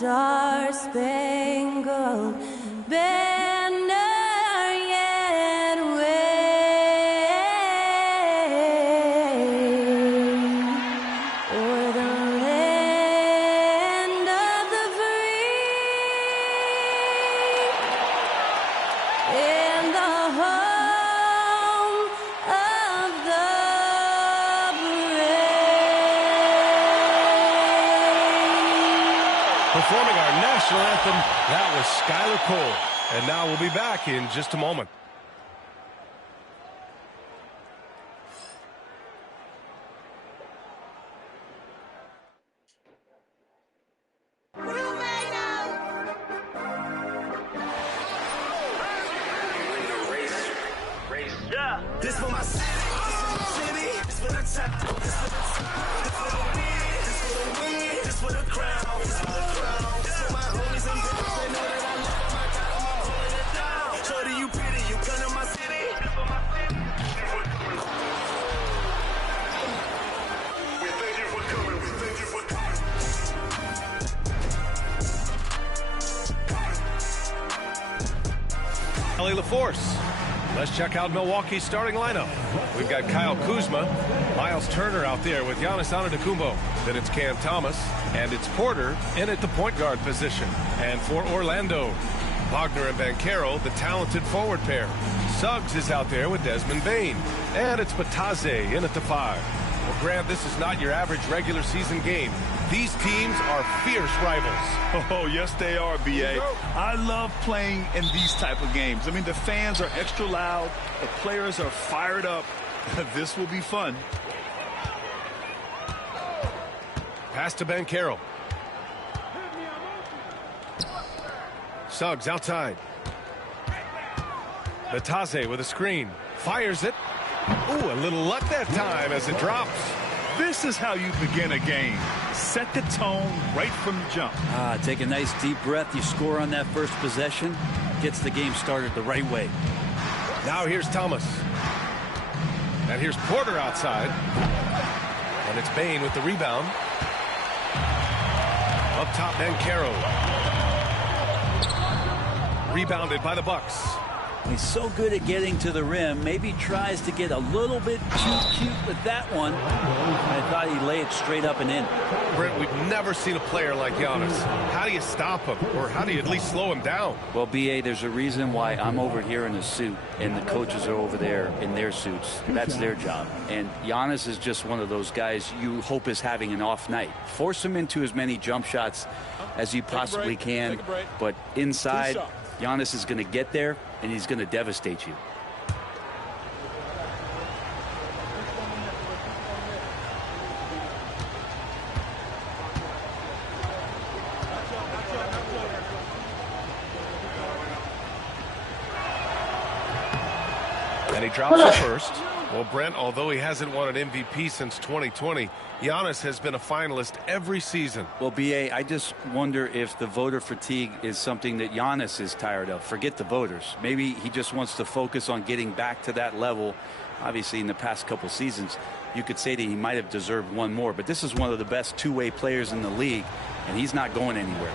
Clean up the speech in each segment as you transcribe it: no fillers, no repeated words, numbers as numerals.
star-spangled banner yet wave o'er the land of the free and the home of the brave. Performing our national anthem, that was Skylar Cole. And now we'll be back in just a moment. This for my city, this for the top, this for the top, this for the win, this for the crown, this for the crown, this for my homies and brothers, they know that I love them, I got them, I'm holding it down. Shorty, you pretty, you come to my city, this for my city. We thank you for coming, we thank you for coming. Ellie LaForce. Let's check out Milwaukee's starting lineup. We've got Kyle Kuzma, Miles Turner out there with Giannis Antetokounmpo. Then it's Cam Thomas, and it's Porter in at the point guard position. And for Orlando, Wagner and Banchero, the talented forward pair. Suggs is out there with Desmond Bane. And it's Bataze in at the 5. Well, Grant, this is not your average regular season game. These teams are fierce rivals. Oh, yes, they are, B.A. I love playing in these type of games. I mean, the fans are extra loud. The players are fired up. This will be fun. Pass to Banchero. Suggs outside. Bataze with a screen. Fires it. Ooh, a little luck that time as it drops. This is how you begin a game. Set the tone right from the jump. Take a nice deep breath. You score on that first possession. Gets the game started the right way. Now here's Thomas. And here's Porter outside. And it's Bane with the rebound. Up top, Banchero. Rebounded by the Bucks. He's so good at getting to the rim. Maybe tries to get a little bit too cute with that one. I thought he'd lay it straight up and in. Brent, we've never seen a player like Giannis. How do you stop him? Or how do you at least slow him down? Well, B.A., there's a reason why I'm over here in a suit and the coaches are over there in their suits. That's their job. And Giannis is just one of those guys you hope is having an off night. Force him into as many jump shots as you possibly can. But inside, Giannis is going to get there, and he's going to devastate you. And he drops it first. Well, Brent, although he hasn't won an MVP since 2020, Giannis has been a finalist every season. Well, B.A., I just wonder if the voter fatigue is something that Giannis is tired of. Forget the voters. Maybe he just wants to focus on getting back to that level. Obviously, in the past couple seasons, you could say that he might have deserved one more. But this is one of the best two-way players in the league, and he's not going anywhere.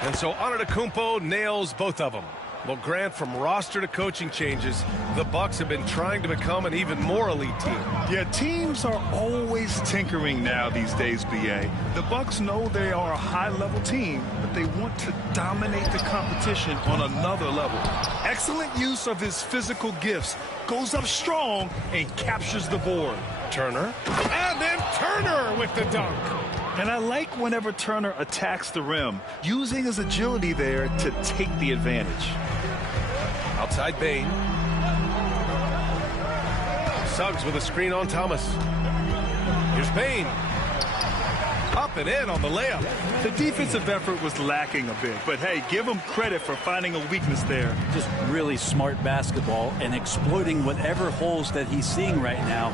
And so Antetokounmpo nails both of them. Well, Grant, from roster to coaching changes, the Bucks have been trying to become an even more elite team. Yeah, teams are always tinkering now these days, B.A. The Bucks know they are a high-level team, but they want to dominate the competition on another level. Excellent use of his physical gifts. Goes up strong and captures the board. Turner. And then Turner with the dunk. And I like whenever Turner attacks the rim, using his agility there to take the advantage. Outside Bane. Suggs with a screen on Thomas. Here's Bane. Up and in on the layup. The defensive effort was lacking a bit, but hey, give him credit for finding a weakness there. Just really smart basketball and exploiting whatever holes that he's seeing right now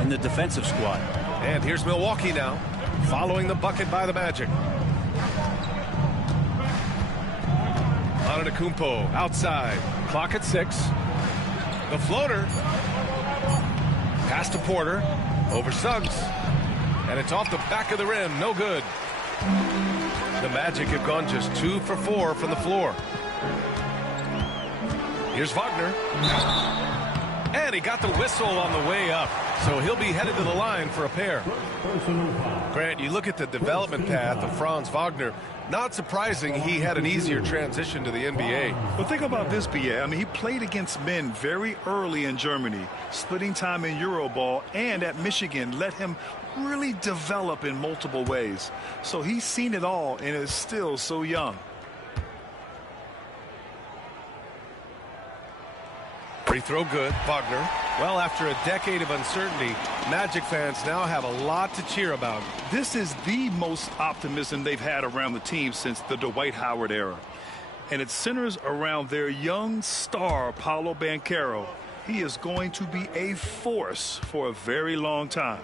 in the defensive squad. And here's Milwaukee now, following the bucket by the Magic. Antetokounmpo outside. Clock at 6. The floater. Pass to Porter. Over Suggs. And it's off the back of the rim. No good. The Magic have gone just 2 for 4 from the floor. Here's Wagner. And he got the whistle on the way up. So he'll be headed to the line for a pair. Grant, you look at the development path of Franz Wagner. Not surprising he had an easier transition to the NBA. But think about this, BA. I mean, he played against men very early in Germany, splitting time in Euroball, and at Michigan let him really develop in multiple ways. So he's seen it all and is still so young. Free throw good. Wagner. Well, after a decade of uncertainty, Magic fans now have a lot to cheer about. This is the most optimism they've had around the team since the Dwight Howard era. And it centers around their young star, Paolo Banchero. He is going to be a force for a very long time.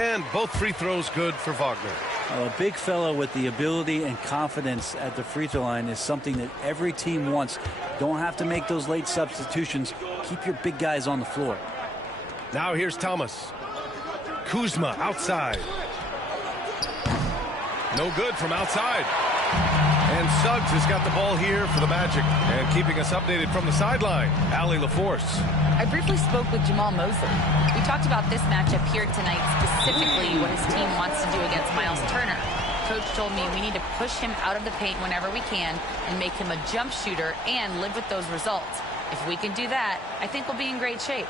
And both free throws good for Wagner. A big fellow with the ability and confidence at the free throw line is something that every team wants. Don't have to make those late substitutions. Keep your big guys on the floor. Now here's Thomas. Kuzma outside. No good from outside. And Suggs has got the ball here for the Magic. And keeping us updated from the sideline, Allie LaForce. I briefly spoke with Jamal Mosley. We talked about this matchup here tonight, specifically what his team wants to do against Miles Turner. Coach told me we need to push him out of the paint whenever we can and make him a jump shooter and live with those results. If we can do that, I think we'll be in great shape.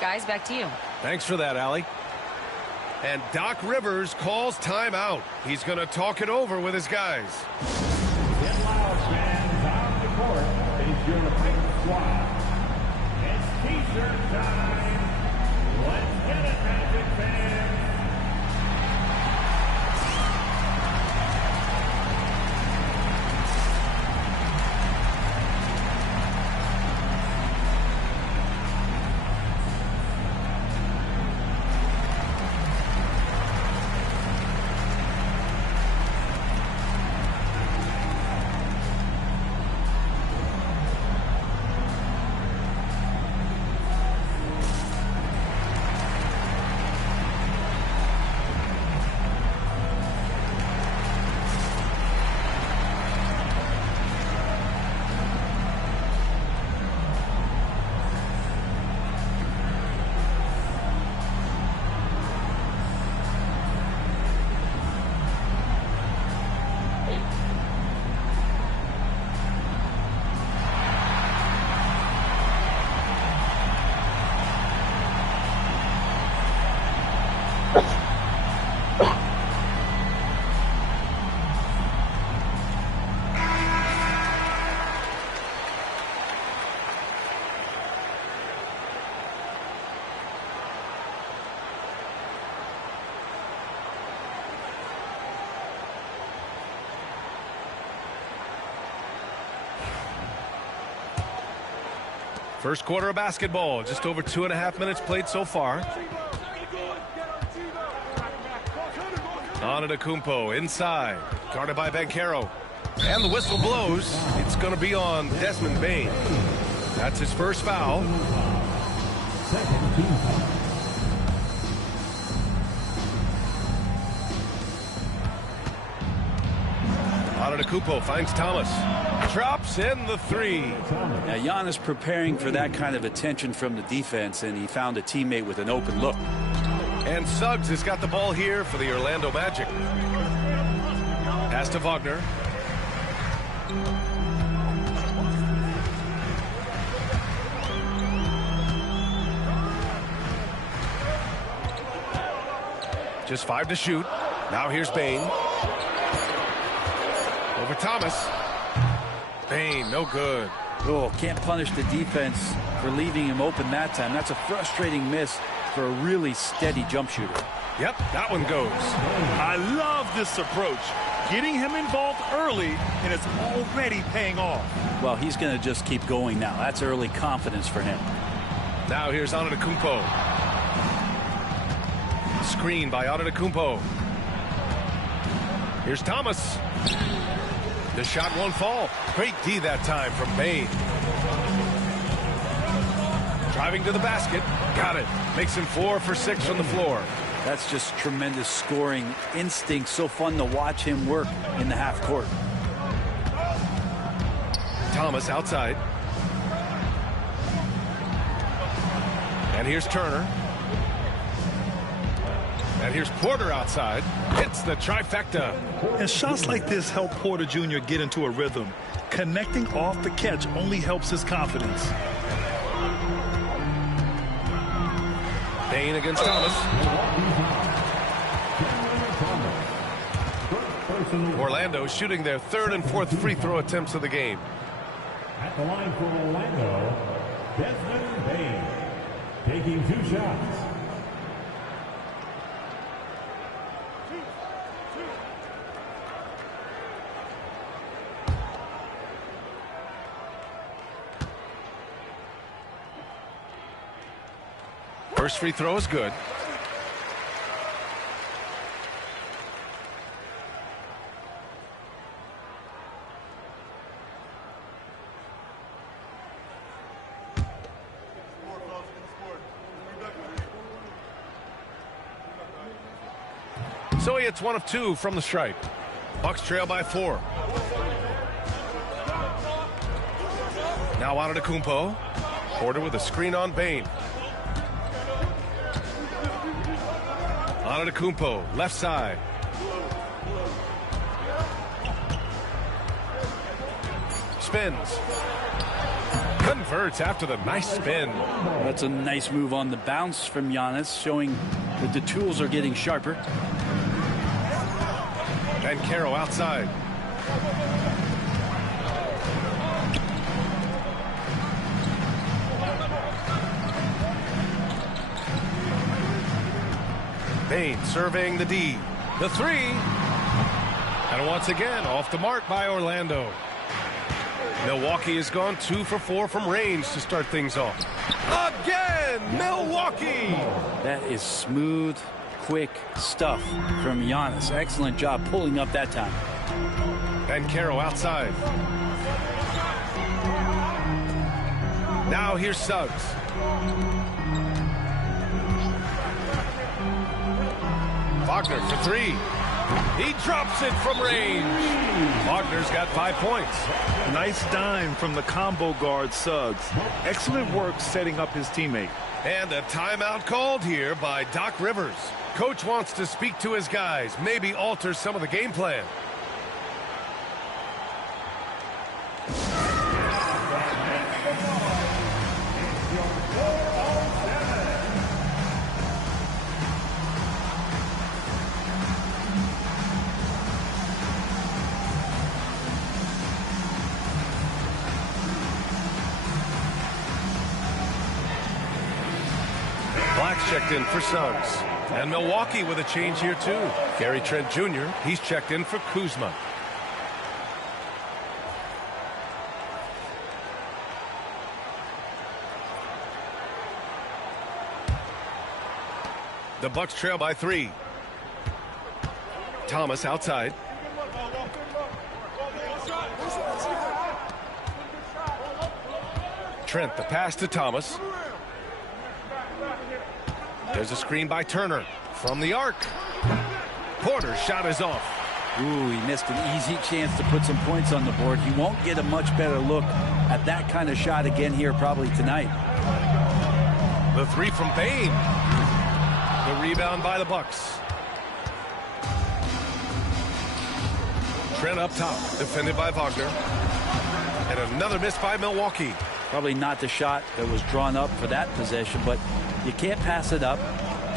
Guys, back to you. Thanks for that, Allie. And Doc Rivers calls timeout. He's going to talk it over with his guys. Get loud, fans, on the court. Face your big squad. It's t-shirt time. Let's get it, Magic fans. First quarter of basketball, just over 2.5 minutes played so far. Antetokounmpo inside, guarded by Banchero. And the whistle blows. It's going to be on Desmond Bane. That's his first foul. Antetokounmpo finds Thomas. Drops in the three. Now Giannis preparing for that kind of attention from the defense, and he found a teammate with an open look. And Suggs has got the ball here for the Orlando Magic. Pass to Wagner. Just 5 to shoot. Now here's Bane. Over Thomas. Bane, no good. Oh, can't punish the defense for leaving him open that time. That's a frustrating miss for a really steady jump shooter. Yep, that one goes. I love this approach. Getting him involved early, and it's already paying off. Well, he's going to just keep going now. That's early confidence for him. Now here's Antetokounmpo. Screen by Antetokounmpo. Here's Thomas. The shot won't fall. Great D that time from Bain. Driving to the basket. Got it. Makes him 4 for 6 from the floor. That's just tremendous scoring instinct. So fun to watch him work in the half court. Thomas outside. And here's Turner. And here's Porter outside. Hits the trifecta. And shots like this help Porter Jr. get into a rhythm. Connecting off the catch only helps his confidence. Bain against Thomas. Orlando shooting their 3rd and 4th free throw attempts of the game. At the line for Orlando, Desmond Bain, taking 2 shots. First free throw is good. So he hits 1 of 2 from the stripe. Bucks trail by 4. Now Antetokounmpo. Porter with a screen on Bain. Antetokounmpo, left side. Spins. Converts after the nice spin. That's a nice move on the bounce from Giannis, showing that the tools are getting sharper. And Caro outside. Bain surveying the D. The 3. And once again, off the mark by Orlando. Milwaukee has gone 2 for 4 from range to start things off. Again, Milwaukee! That is smooth, quick stuff from Giannis. Excellent job pulling up that time. And Caro outside. Now here's Suggs. Wagner for 3. He drops it from range. Wagner's got 5 points. Nice dime from the combo guard Suggs. Excellent work setting up his teammate. And a timeout called here by Doc Rivers. Coach wants to speak to his guys, maybe alter some of the game plan. Black's checked in for Suggs. And Milwaukee with a change here too. Gary Trent Jr., he's checked in for Kuzma. The Bucks trail by 3. Thomas outside. Trent, the pass to Thomas. There's a screen by Turner from the arc. Porter's shot is off. Ooh, he missed an easy chance to put some points on the board. He won't get a much better look at that kind of shot again here probably tonight. The 3 from Bain. The rebound by the Bucks. Trent up top, defended by Wagner. And another miss by Milwaukee. Probably not the shot that was drawn up for that possession, but you can't pass it up,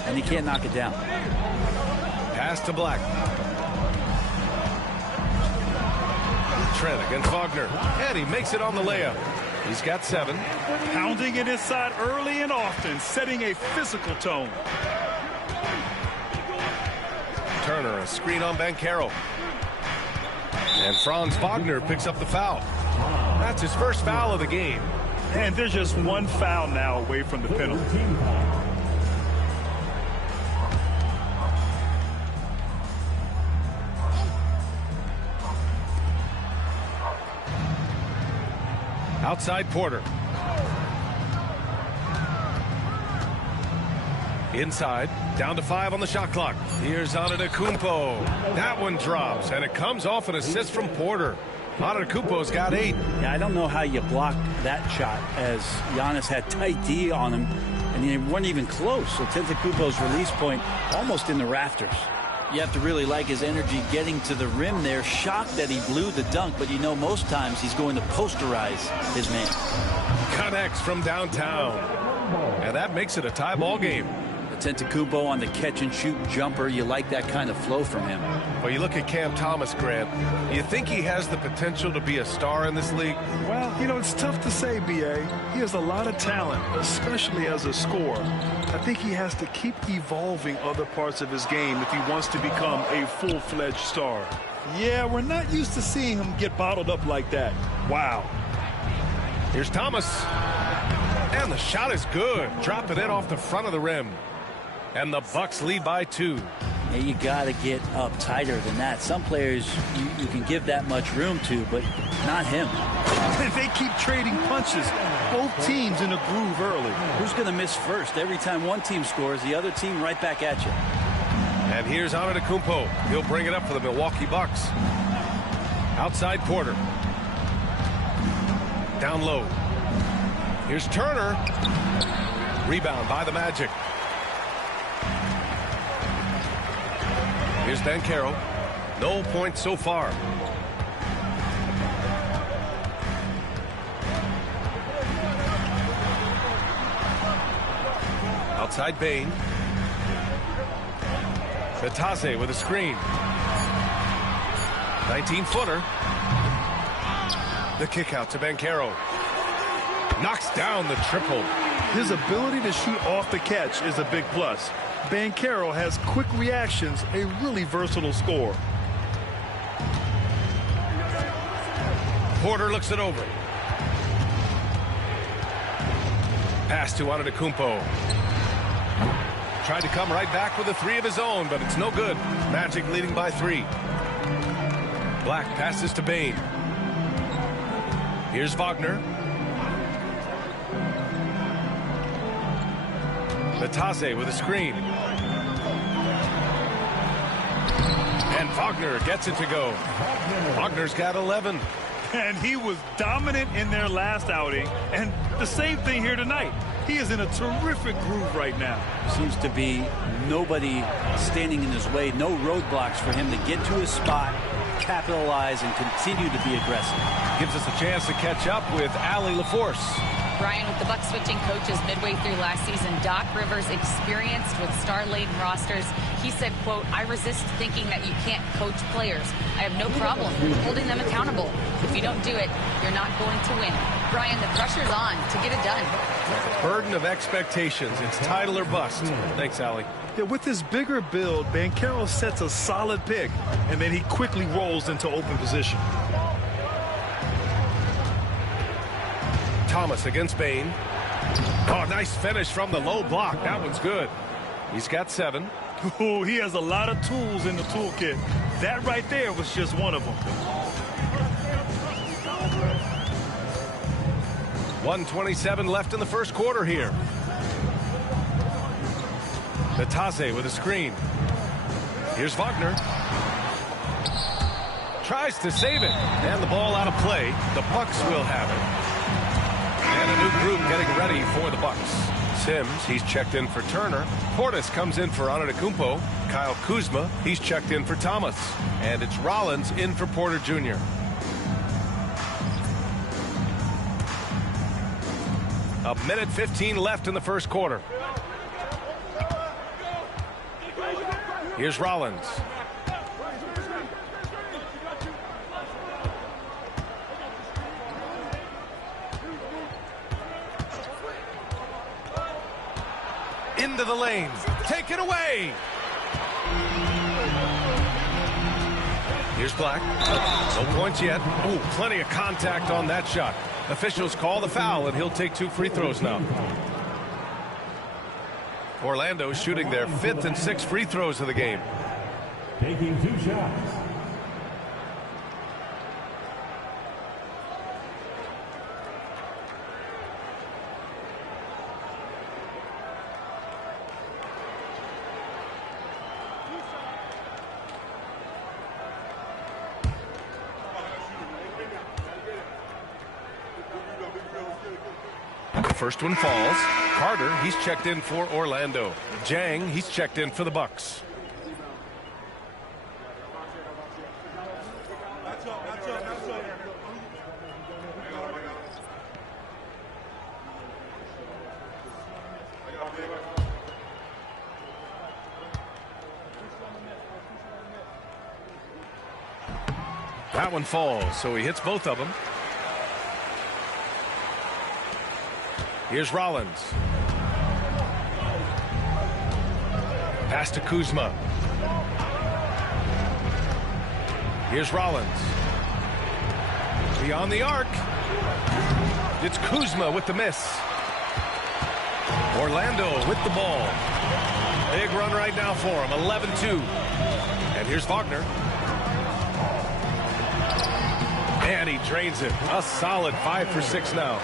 and you can't knock it down. Pass to Black. Trent against Wagner. And he makes it on the layup. He's got 7. Pounding it inside early and often, setting a physical tone. Turner, a screen on Banchero. And Franz Wagner picks up the foul. That's his first foul of the game. And there's just 1 foul now away from the penalty. Outside Porter. Inside, down to 5 on the shot clock. Here's Antetokounmpo. That one drops, and it comes off an assist from Porter. Antetokounmpo's got 8. Yeah, I don't know how you block that shot, as Giannis had tight D on him, and they weren't even close. So Antetokounmpo's release point almost in the rafters. You have to really like his energy getting to the rim there. Shocked that he blew the dunk, but you know most times he's going to posterize his man. Connects from downtown. And that makes it a tie ball game. Antetokounmpo on the catch-and-shoot jumper. You like that kind of flow from him. Well, you look at Cam Thomas, Grant. You think he has the potential to be a star in this league? Well, you know, it's tough to say, B.A. He has a lot of talent, especially as a scorer. I think he has to keep evolving other parts of his game if he wants to become a full-fledged star. Yeah, we're not used to seeing him get bottled up like that. Wow. Here's Thomas. And the shot is good. Drop it in off the front of the rim. And the Bucks lead by 2. Yeah, you got to get up tighter than that. Some players you can give that much room to, but not him. They keep trading punches. Both teams in a groove early. Who's going to miss first? Every time one team scores, the other team right back at you. And here's Antetokounmpo. He'll bring it up for the Milwaukee Bucks. Outside Porter. Down low. Here's Turner. Rebound by the Magic. Here's Banchero. No points so far. Outside Bane. Batase with a screen. 19-footer. The kick out to Banchero. Knocks down the triple. His ability to shoot off the catch is a big plus. Banchero has quick reactions, a really versatile scorer. Porter looks it over. Pass to Antetokounmpo. Tried to come right back with a 3 of his own, but it's no good. Magic leading by 3. Black passes to Bane. Here's Wagner. Batase with a screen. And Wagner gets it to go. Wagner's got 11. And he was dominant in their last outing. And the same thing here tonight. He is in a terrific groove right now. Seems to be nobody standing in his way. No roadblocks for him to get to his spot, capitalize, and continue to be aggressive. Gives us a chance to catch up with Allie LaForce. Brian, with the Bucks switching coaches midway through last season, Doc Rivers, experienced with star-laden rosters, he said, quote, "I resist thinking that you can't coach players. I have no problem holding them accountable. If you don't do it, you're not going to win." Brian, the pressure's on to get it done. Burden of expectations. It's title or bust. Thanks, Allie. Yeah, with his bigger build, Banchero sets a solid pick, and then he quickly rolls into open position. Thomas against Bane. Oh, nice finish from the low block. That one's good. He's got 7. Ooh, he has a lot of tools in the toolkit. That right there was just one of them. 1:27 left in the first quarter here. Batase with a screen. Here's Wagner. Tries to save it. And the ball out of play. The Bucks will have it. And a new group getting ready for the Bucks. Sims, he's checked in for Turner. Portis comes in for Antetokounmpo. Kyle Kuzma, he's checked in for Thomas. And it's Rollins in for Porter Jr. A minute 15 left in the first quarter. Here's Rollins. Into the lane. Take it away. Here's Black. No points yet. Oh, plenty of contact on that shot. Officials call the foul, and he'll take 2 free throws now. Orlando shooting their 5th and 6th free throws of the game. Taking 2 shots. First one falls. Carter, he's checked in for Orlando. Jang, he's checked in for the Bucks. That one falls, so he hits both of them. Here's Rollins. Pass to Kuzma. Here's Rollins. Beyond the arc. It's Kuzma with the miss. Orlando with the ball. Big run right now for him. 11-2. And here's Wagner. And he drains it. A solid 5 for 6 now.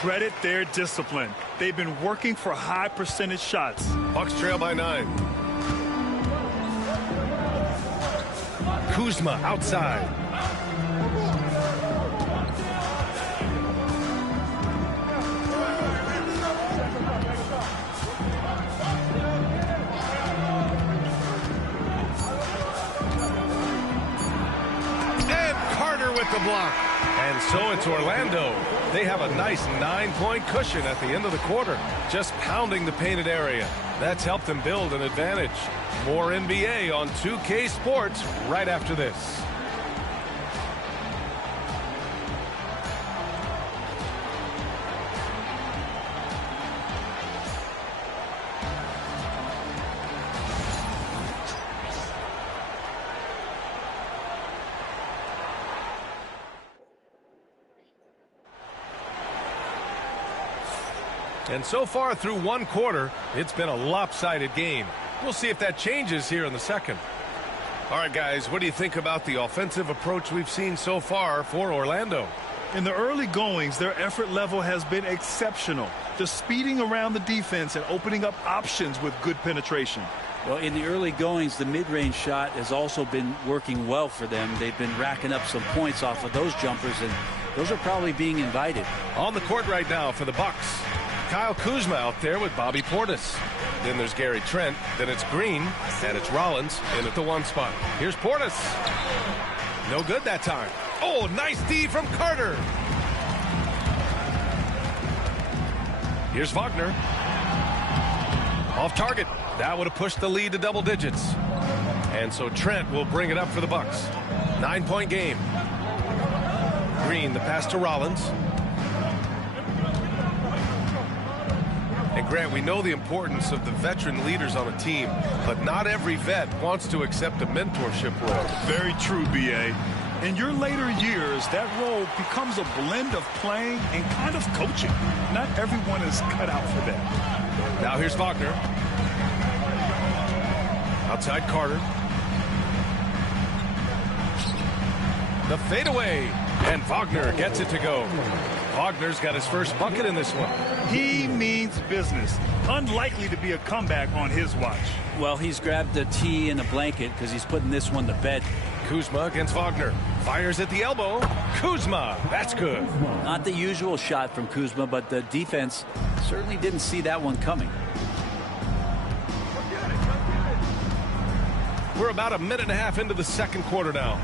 Credit their discipline. They've been working for high percentage shots. Bucks trail by 9. Kuzma outside. And Carter with the block. And so it's Orlando. They have a nice 9-point cushion at the end of the quarter, just pounding the painted area. That's helped them build an advantage. More NBA on 2K Sports right after this. And so far through one quarter, it's been a lopsided game. We'll see if that changes here in the second. All right, guys, what do you think about the offensive approach we've seen so far for Orlando? In the early goings, their effort level has been exceptional. Just speeding around the defense and opening up options with good penetration. Well, in the early goings, the mid-range shot has also been working well for them. They've been racking up some points off of those jumpers, and those are probably being invited. On the court right now for the Bucks. Kyle Kuzma out there with Bobby Portis. Then there's Gary Trent. Then it's Green. And it's Rollins in at the 1 spot. Here's Portis. No good that time. Oh, nice D from Carter. Here's Wagner. Off target. That would have pushed the lead to double digits. And so Trent will bring it up for the Bucks. 9-point game. Green, the pass to Rollins. And Grant, we know the importance of the veteran leaders on a team, but not every vet wants to accept a mentorship role. Very true, B.A. In your later years, that role becomes a blend of playing and kind of coaching. Not everyone is cut out for that. Now here's Wagner. Outside Carter. The fadeaway. And Wagner gets it to go. Wagner's got his first bucket in this one. He means business. Unlikely to be a comeback on his watch. Well, he's grabbed a tee and a blanket because he's putting this one to bed. Kuzma against Wagner. Fires at the elbow. Kuzma. That's good. Not the usual shot from Kuzma, but the defense certainly didn't see that one coming. We're about a minute and a half into the second quarter now.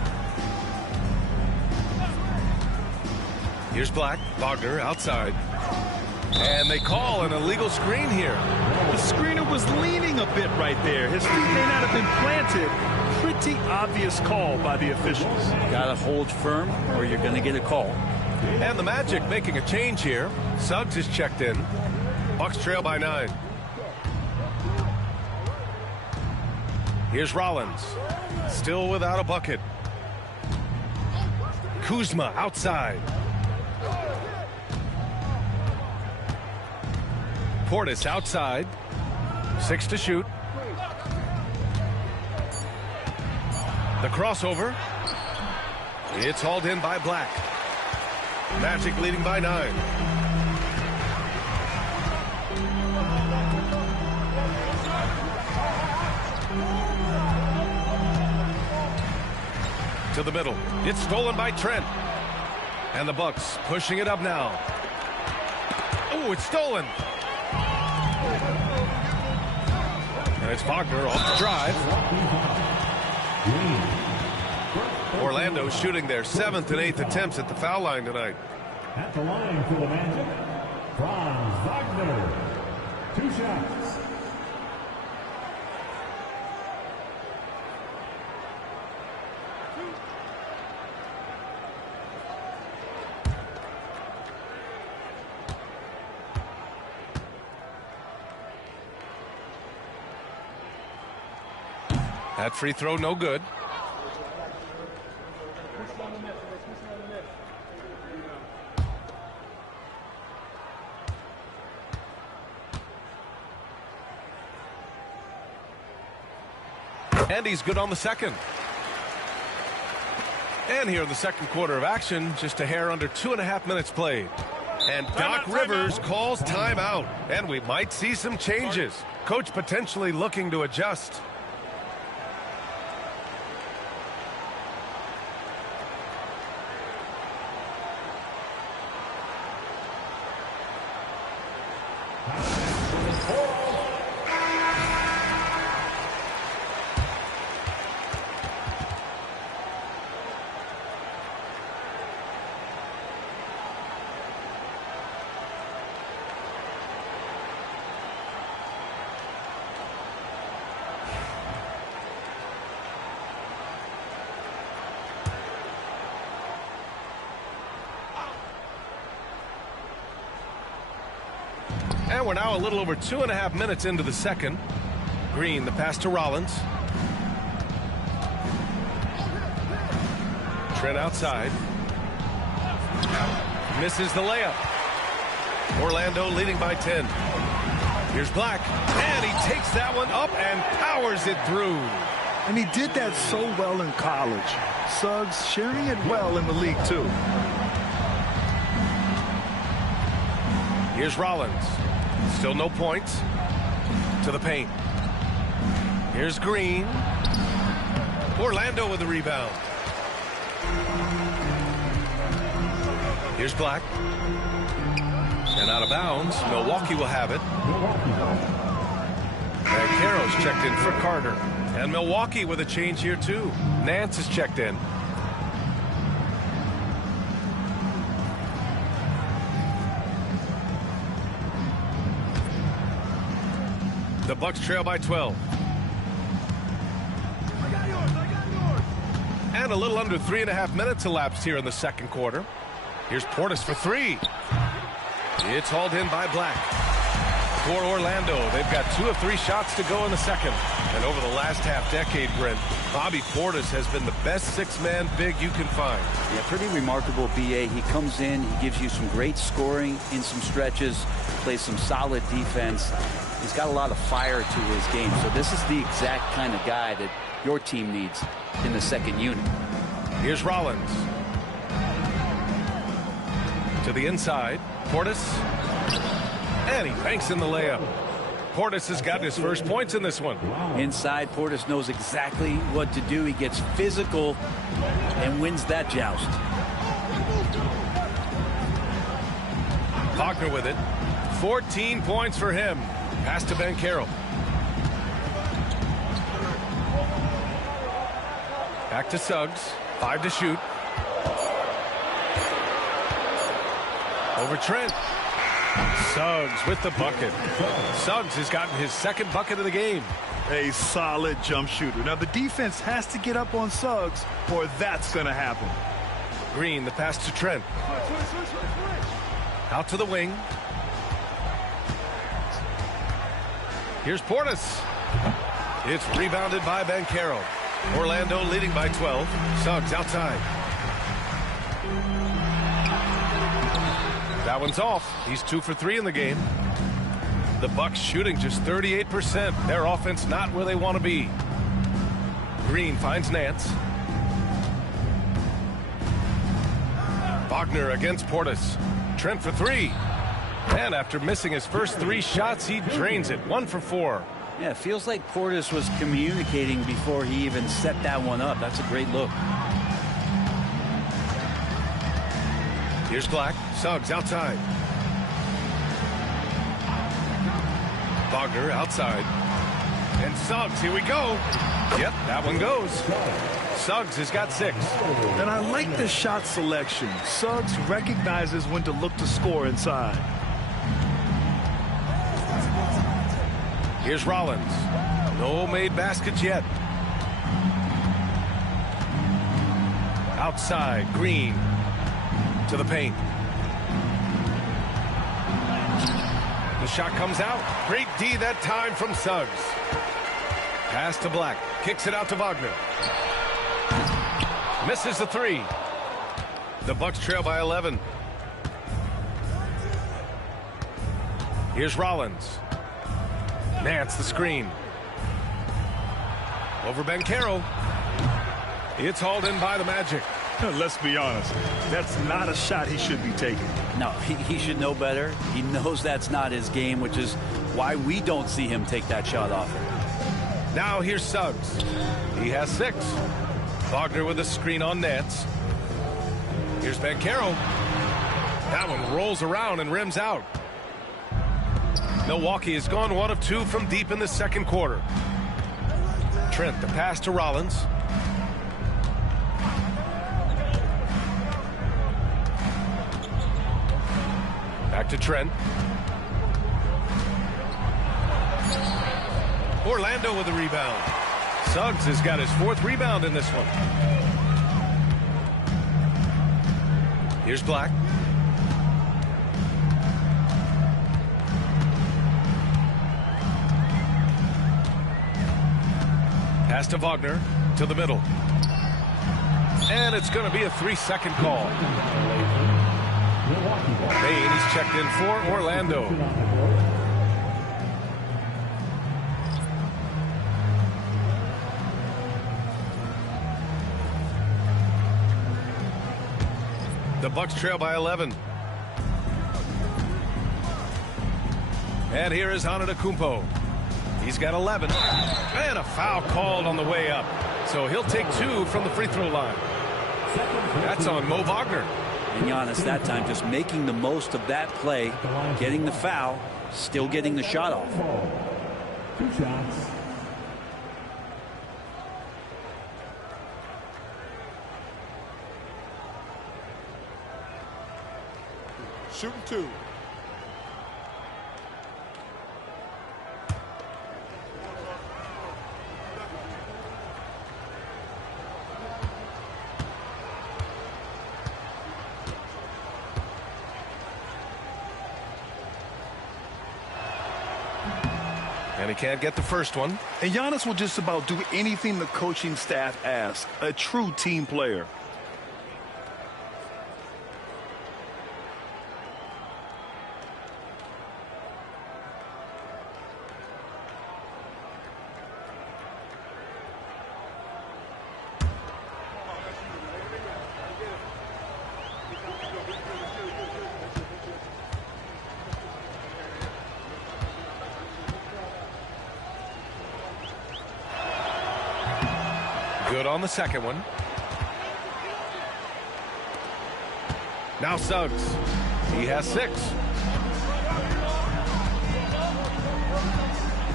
Here's Black. Wagner outside. And they call an illegal screen here. The screener was leaning a bit right there. His feet may not have been planted. Pretty obvious call by the officials. Got to hold firm or you're going to get a call. And the Magic making a change here. Suggs is checked in. Bucks trail by 9. Here's Rollins. Still without a bucket. Kuzma outside. Portis outside. 6 to shoot. The crossover. It's hauled in by Black. Magic leading by 9. To the middle. It's stolen by Trent. And the Bucks pushing it up now. Oh, it's stolen. And it's Wagner off the drive. Orlando shooting their 7th and 8th attempts at the foul line tonight. At the line for the Magic, Franz Wagner. 2 shots. That free throw no good. And he's good on the second. And here in the second quarter of action, just a hair under 2.5 minutes played. And Doc Rivers calls timeout. And we might see some changes. Coach potentially looking to adjust. And we're now a little over 2.5 minutes into the second. Green, the pass to Rollins. Trent outside. Misses the layup. Orlando leading by 10. Here's Black. And he takes that one up and powers it through. And he did that so well in college. Suggs sharing it well in the league, too. Here's Rollins. Still no points. To the paint. Here's Green. Orlando with the rebound. Here's Black. And out of bounds. Milwaukee will have it. Banchero's checked in for Carter. And Milwaukee with a change here too. Nance is checked in. The Bucks trail by 12. And a little under 3.5 minutes elapsed here in the second quarter. Here's Portis for 3. It's hauled in by Black. For Orlando, they've got 2 of 3 shots to go in the second. And over the last half-decade, Brent, Bobby Portis has been the best 6-man big you can find. Yeah, pretty remarkable, B.A. He comes in, he gives you some great scoring in some stretches, plays some solid defense. He's got a lot of fire to his game. So this is the exact kind of guy that your team needs in the second unit. Here's Rollins. To the inside. Portis. And he banks in the layup. Portis has gotten his first points in this one. Inside, Portis knows exactly what to do. He gets physical and wins that joust. Wagner with it. 14 points for him. Pass to Banchero. Back to Suggs. 5 to shoot. Over Trent. Suggs with the bucket. Suggs has gotten his second bucket of the game. A solid jump shooter. Now the defense has to get up on Suggs or that's going to happen. Green, the pass to Trent. Out to the wing. Here's Portis. It's rebounded by Banchero. Orlando leading by 12. Suggs outside. That one's off. He's 2 for 3 in the game. The Bucks shooting just 38%. Their offense not where they want to be. Green finds Nance. Wagner against Portis. Trent for 3. And after missing his first 3 shots, he drains it. 1 for 4. Yeah, it feels like Portis was communicating before he even set that one up. That's a great look. Here's Black. Suggs outside. Wagner outside. And Suggs, here we go. Yep, that one goes. Suggs has got 6. And I like the shot selection. Suggs recognizes when to look to score inside. Here's Rollins. No made baskets yet. Outside, Green to the paint. The shot comes out. Great D that time from Suggs. Pass to Black. Kicks it out to Wagner. Misses the 3. The Bucks trail by 11. Here's Rollins. Nance the screen. Over Banchero. It's hauled in by the Magic. Let's be honest. That's not a shot he should be taking. No, he should know better. He knows that's not his game, which is why we don't see him take that shot often. Now here's Suggs. He has 6. Wagner with a screen on Nance. Here's Banchero. That one rolls around and rims out. Milwaukee has gone 1 of 2 from deep in the second quarter. Trent, the pass to Rollins. Back to Trent. Orlando with a rebound. Suggs has got his 4th rebound in this one. Here's Black. Pass to Wagner to the middle. And it's going to be a 3-second call. Bain, he's checked in for Orlando. The Bucks trail by 11. And here is Antetokounmpo. He's got 11. And a foul called on the way up. So he'll take 2 from the free throw line. That's on Mo Wagner. And Giannis that time just making the most of that play, getting the foul, still getting the shot off. 2 shots. Shooting 2. And he can't get the first one. And Giannis will just about do anything the coaching staff asks. A true team player. Good on the second one. Now Suggs. He has 6.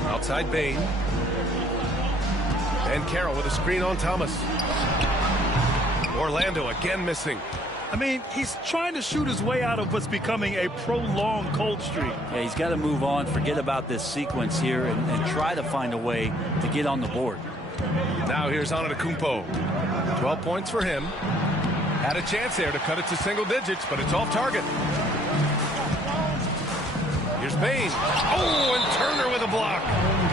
Outside Bain. And Carroll with a screen on Thomas. Orlando again missing. I mean, he's trying to shoot his way out of what's becoming a prolonged cold streak. Yeah, he's got to move on, forget about this sequence here, and try to find a way to get on the board. Now here's Antetokounmpo. 12 points for him. Had a chance there to cut it to single digits, but it's off target. Here's Bain. Oh, and Turner with a block.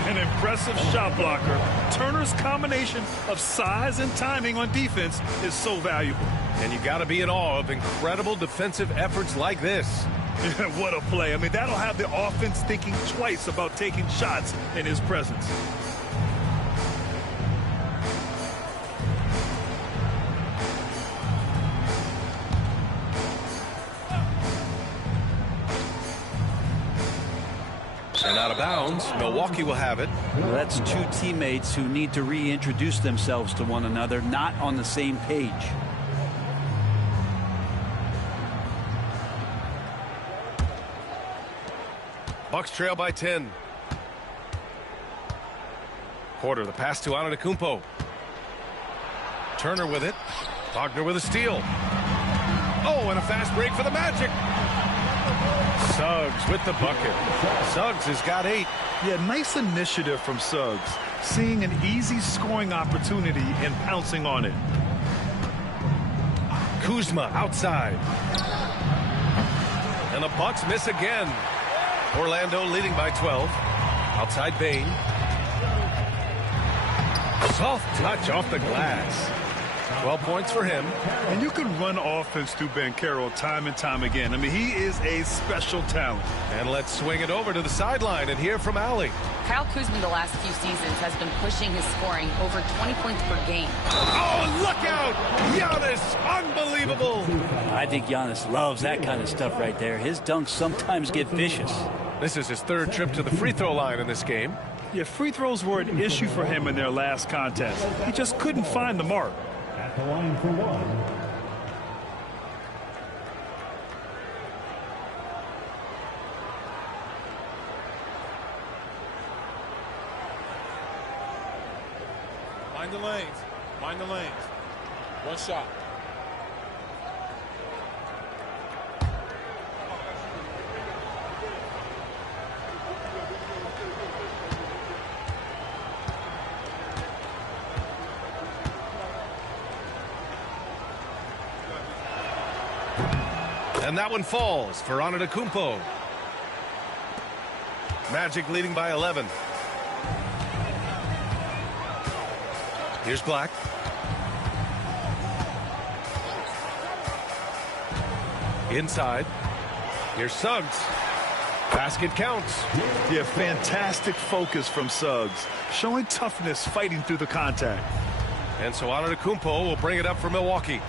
An impressive shot blocker. Turner's combination of size and timing on defense is so valuable. And you got to be in awe of incredible defensive efforts like this. What a play. I mean, that'll have the offense thinking twice about taking shots in his presence. And out of bounds, Milwaukee will have it. Well, that's 2 teammates who need to reintroduce themselves to one another, not on the same page. Bucks trail by 10. Porter, the pass to Antetokounmpo. Turner with it. Wagner with a steal. Oh, and a fast break for the Magic. Suggs with the bucket. Suggs has got 8. Yeah, nice initiative from Suggs. Seeing an easy scoring opportunity and pouncing on it. Kuzma outside. And the Bucks miss again. Orlando leading by 12. Outside Bain. Soft touch off the glass. 12 points for him. And you can run offense through Banchero time and time again. I mean, he is a special talent. And let's swing it over to the sideline and hear from Allie. Kyle Kuzma the last few seasons has been pushing his scoring over 20 points per game. Oh, look out! Giannis, unbelievable! I think Giannis loves that kind of stuff right there. His dunks sometimes get vicious. This is his 3rd trip to the free throw line in this game. Yeah, free throws were an issue for him in their last contest. He just couldn't find the mark. At the line for one. Mind the lanes. Mind the lanes. One shot. And that one falls for Antetokounmpo. Magic leading by 11. Here's Black. Inside. Here's Suggs. Basket counts. Yeah, fantastic focus from Suggs. Showing toughness, fighting through the contact. And so Antetokounmpo will bring it up for Milwaukee.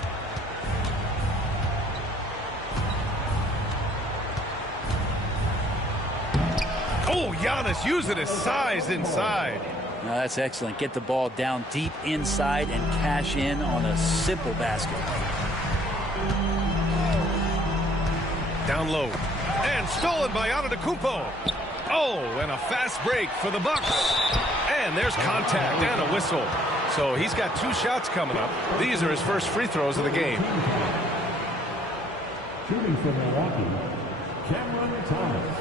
Oh, Giannis using his size inside. No, that's excellent. Get the ball down deep inside and cash in on a simple basket. Down low. And stolen by Antetokounmpo. Oh, and a fast break for the Bucks. And there's contact and a whistle. So he's got 2 shots coming up. These are his first free throws of the game. Shooting for Milwaukee, Cameron Thomas.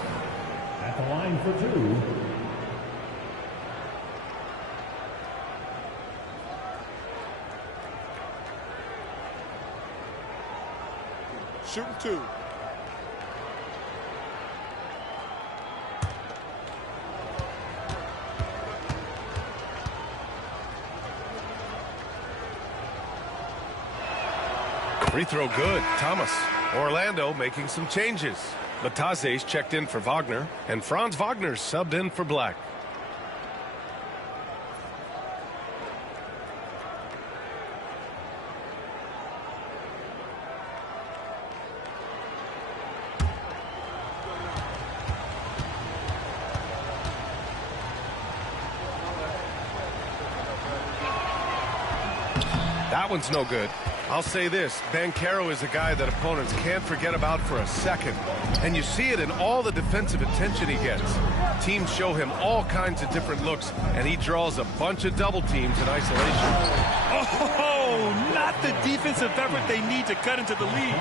At the line for 2. Shooting 2. Free throw good. Thomas. Orlando making some changes. Bataze's checked in for Wagner, and Franz Wagner's subbed in for Black. That one's no good. I'll say this, Banchero is a guy that opponents can't forget about for a second. And you see it in all the defensive attention he gets. Teams show him all kinds of different looks, and he draws a bunch of double teams in isolation. Oh, not the defensive effort they need to cut into the lead.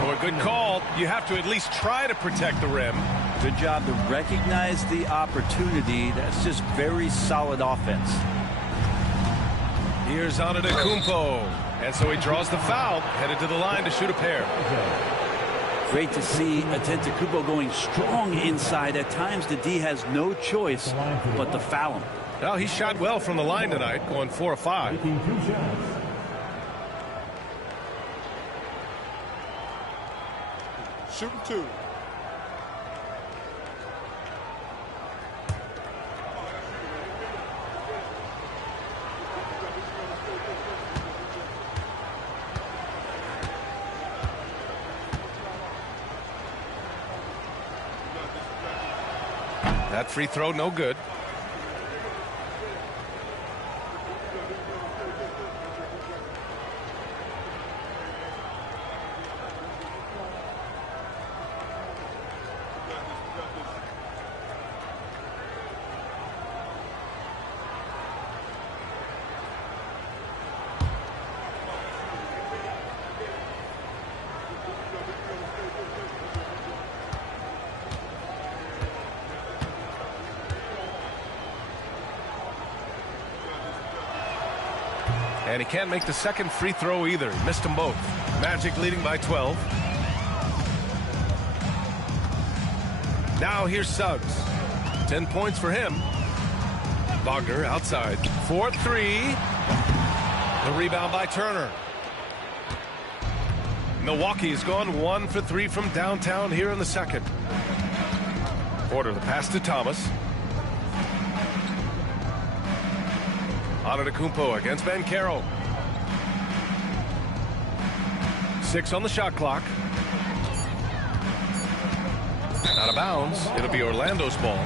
For a good call, you have to at least try to protect the rim. Good job to recognize the opportunity. That's just very solid offense. Here's Antetokounmpo. And so he draws the foul, headed to the line to shoot a pair. Great to see Antetokounmpo going strong inside. At times, the D has no choice but to foul him. Well, he shot well from the line tonight, going 4 of 5. Taking 2 shots. Shooting 2. That free throw, no good. And he can't make the second free throw either. He missed them both. Magic leading by 12. Now here's Suggs. 10 points for him. Wagner outside. 4-3. The rebound by Turner. Milwaukee has gone 1 for 3 from downtown here in the second. Porter the pass to Thomas. Antetokounmpo against Banchero. 6 on the shot clock. Out of bounds. It'll be Orlando's ball.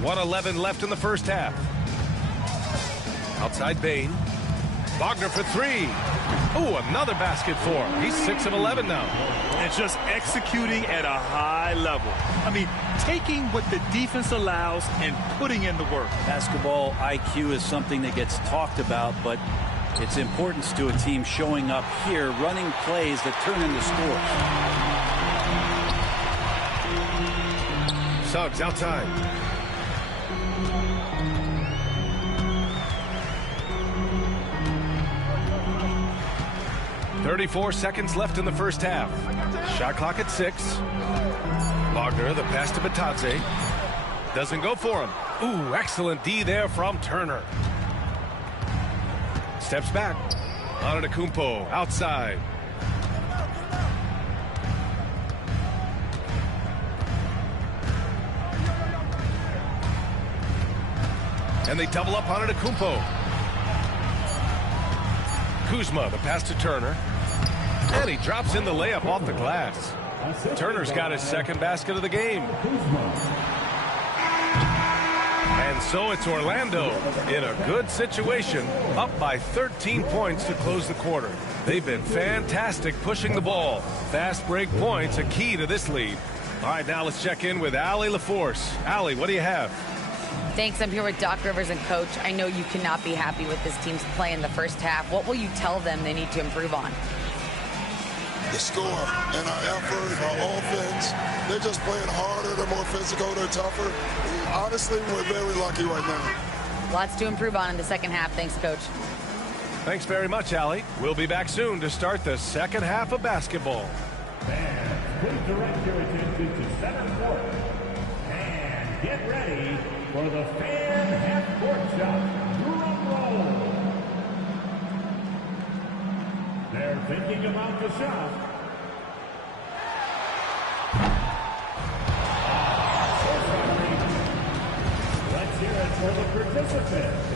.111 left in the first half. Outside Bain. Wagner for 3. Oh, another basket for him. He's 6 of 11 now. And just executing at a high level. I mean, taking what the defense allows and putting in the work. Basketball IQ is something that gets talked about, but its importance to a team showing up here, running plays that turn into scores. Suggs outside. .34 seconds left in the first half. Shot clock at 6. Wagner, the pass to Batadze. Doesn't go for him. Ooh, excellent D there from Turner. Steps back. Antetokounmpo outside. And they double up Antetokounmpo. Kuzma, the pass to Turner. And he drops in the layup off the glass. Turner's got his second basket of the game. And so it's Orlando in a good situation, up by 13 points to close the quarter. They've been fantastic pushing the ball. Fast break points, a key to this lead. All right, now let's check in with Allie LaForce. Allie, what do you have? Thanks. I'm here with Doc Rivers and Coach. I know you cannot be happy with this team's play in the first half. What will you tell them they need to improve on? The score and our effort, our offense. They're just playing harder. They're more physical. They're tougher. Honestly, we're very lucky right now. Lots to improve on in the second half. Thanks, Coach. Thanks very much, Allie. We'll be back soon to start the second half of basketball. Fans, please direct your attention to center court. And get ready for the fan half-court shot. Drum roll. They're thinking about the shot. Let's hear it for the participants.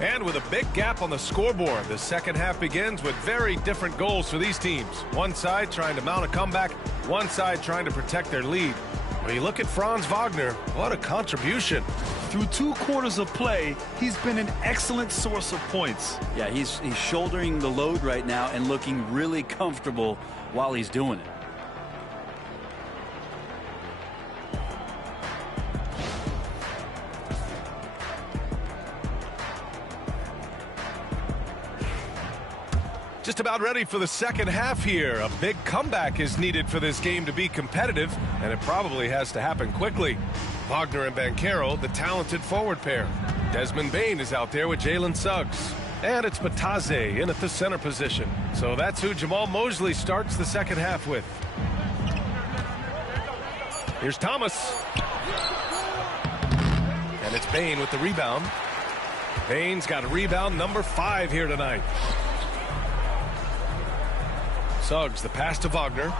And with a big gap on the scoreboard, the second half begins with very different goals for these teams. One side trying to mount a comeback, one side trying to protect their lead. When you look at Franz Wagner, what a contribution. Through 2 quarters of play, he's been an excellent source of points. Yeah, he's shouldering the load right now and looking really comfortable while he's doing it. Just about ready for the second half here. A big comeback is needed for this game to be competitive, and it probably has to happen quickly. Wagner and Banchero, the talented forward pair. Desmond Bain is out there with Jalen Suggs. And it's Batadze in at the center position. So that's who Jamal Mosley starts the second half with. Here's Thomas. And it's Bain with the rebound. Bain's got a rebound number 5 here tonight. Suggs, the pass to Wagner.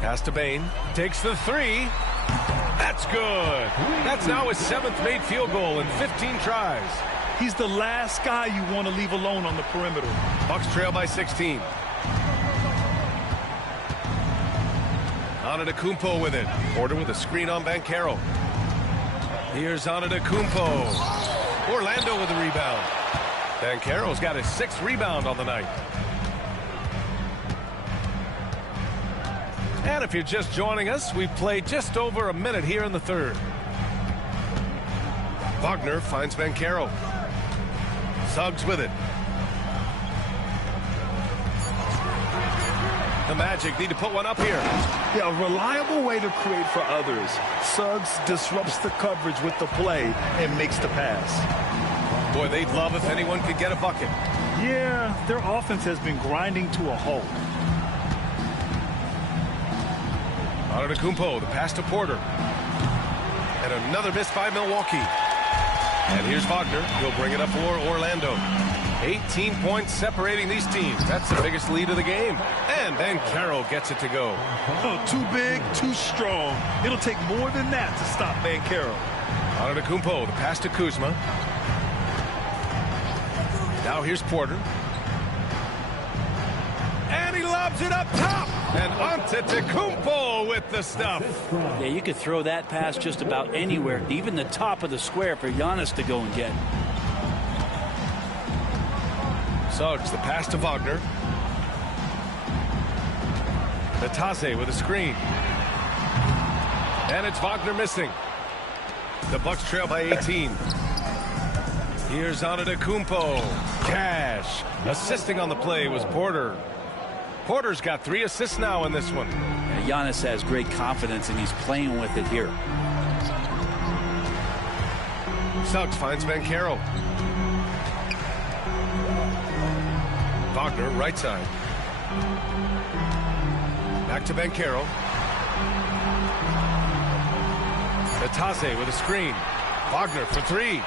Pass to Bain. Takes the three. That's good. That's now his 7th made field goal in 15 tries. He's the last guy you want to leave alone on the perimeter. Bucks trail by 16. Antetokounmpo with it. Porter with a screen on Banchero. Here's Antetokounmpo. Orlando with the rebound. Banchero's got his 6th rebound on the night. And if you're just joining us, we've played just over a minute here in the third. Wagner finds Banchero. Suggs with it. The Magic need to put one up here. Yeah, a reliable way to create for others. Suggs disrupts the coverage with the play and makes the pass. Boy, they'd love if anyone could get a bucket. Yeah, their offense has been grinding to a halt. Antetokounmpo, the pass to Porter. And another miss by Milwaukee. And here's Wagner. He'll bring it up for Orlando. 18 points separating these teams. That's the biggest lead of the game. And Banchero gets it to go. Oh, too big, too strong. It'll take more than that to stop Banchero. Antetokounmpo, the pass to Kuzma. Now here's Porter. And he lobs it up top. And Antetokounmpo with the stuff. Yeah, you could throw that pass just about anywhere, even the top of the square for Giannis to go and get. Suggs, the pass to Wagner. Natase with a screen. And it's Wagner missing. The Bucks trail by 18. Here's Antetokounmpo. Cash. Assisting on the play was Porter. Porter's got 3 assists now in this one. And Giannis has great confidence, and he's playing with it here. Suggs finds Banchero. Wagner, right side. Back to Banchero. Natase with a screen. Wagner for 3.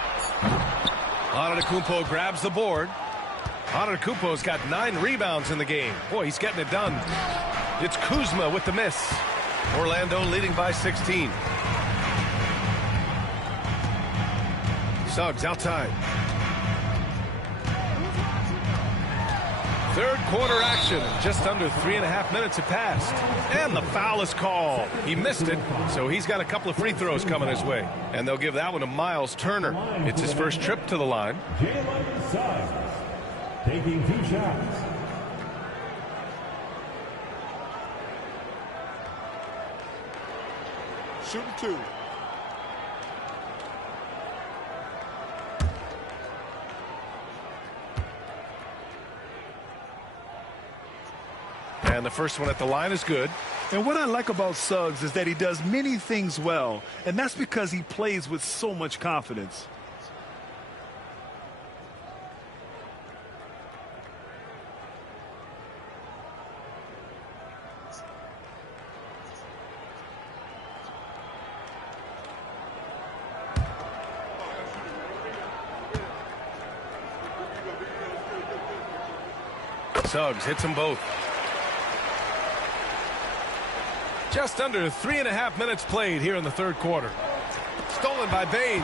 Antetokounmpo grabs the board. Antetokounmpo's got 9 rebounds in the game. Boy, he's getting it done. It's Kuzma with the miss. Orlando leading by 16. Suggs outside. Third quarter action. Just under 3.5 minutes have passed. And the foul is called. He missed it, so he's got a couple of free throws coming his way. And they'll give that one to Miles Turner. It's his first trip to the line. Jalen Suggs taking 2 shots. Shooting 2. And the first one at the line is good. And what I like about Suggs is that he does many things well, and that's because he plays with so much confidence. Suggs hits them both. Just under 3.5 minutes played here in the third quarter. Stolen by Bain.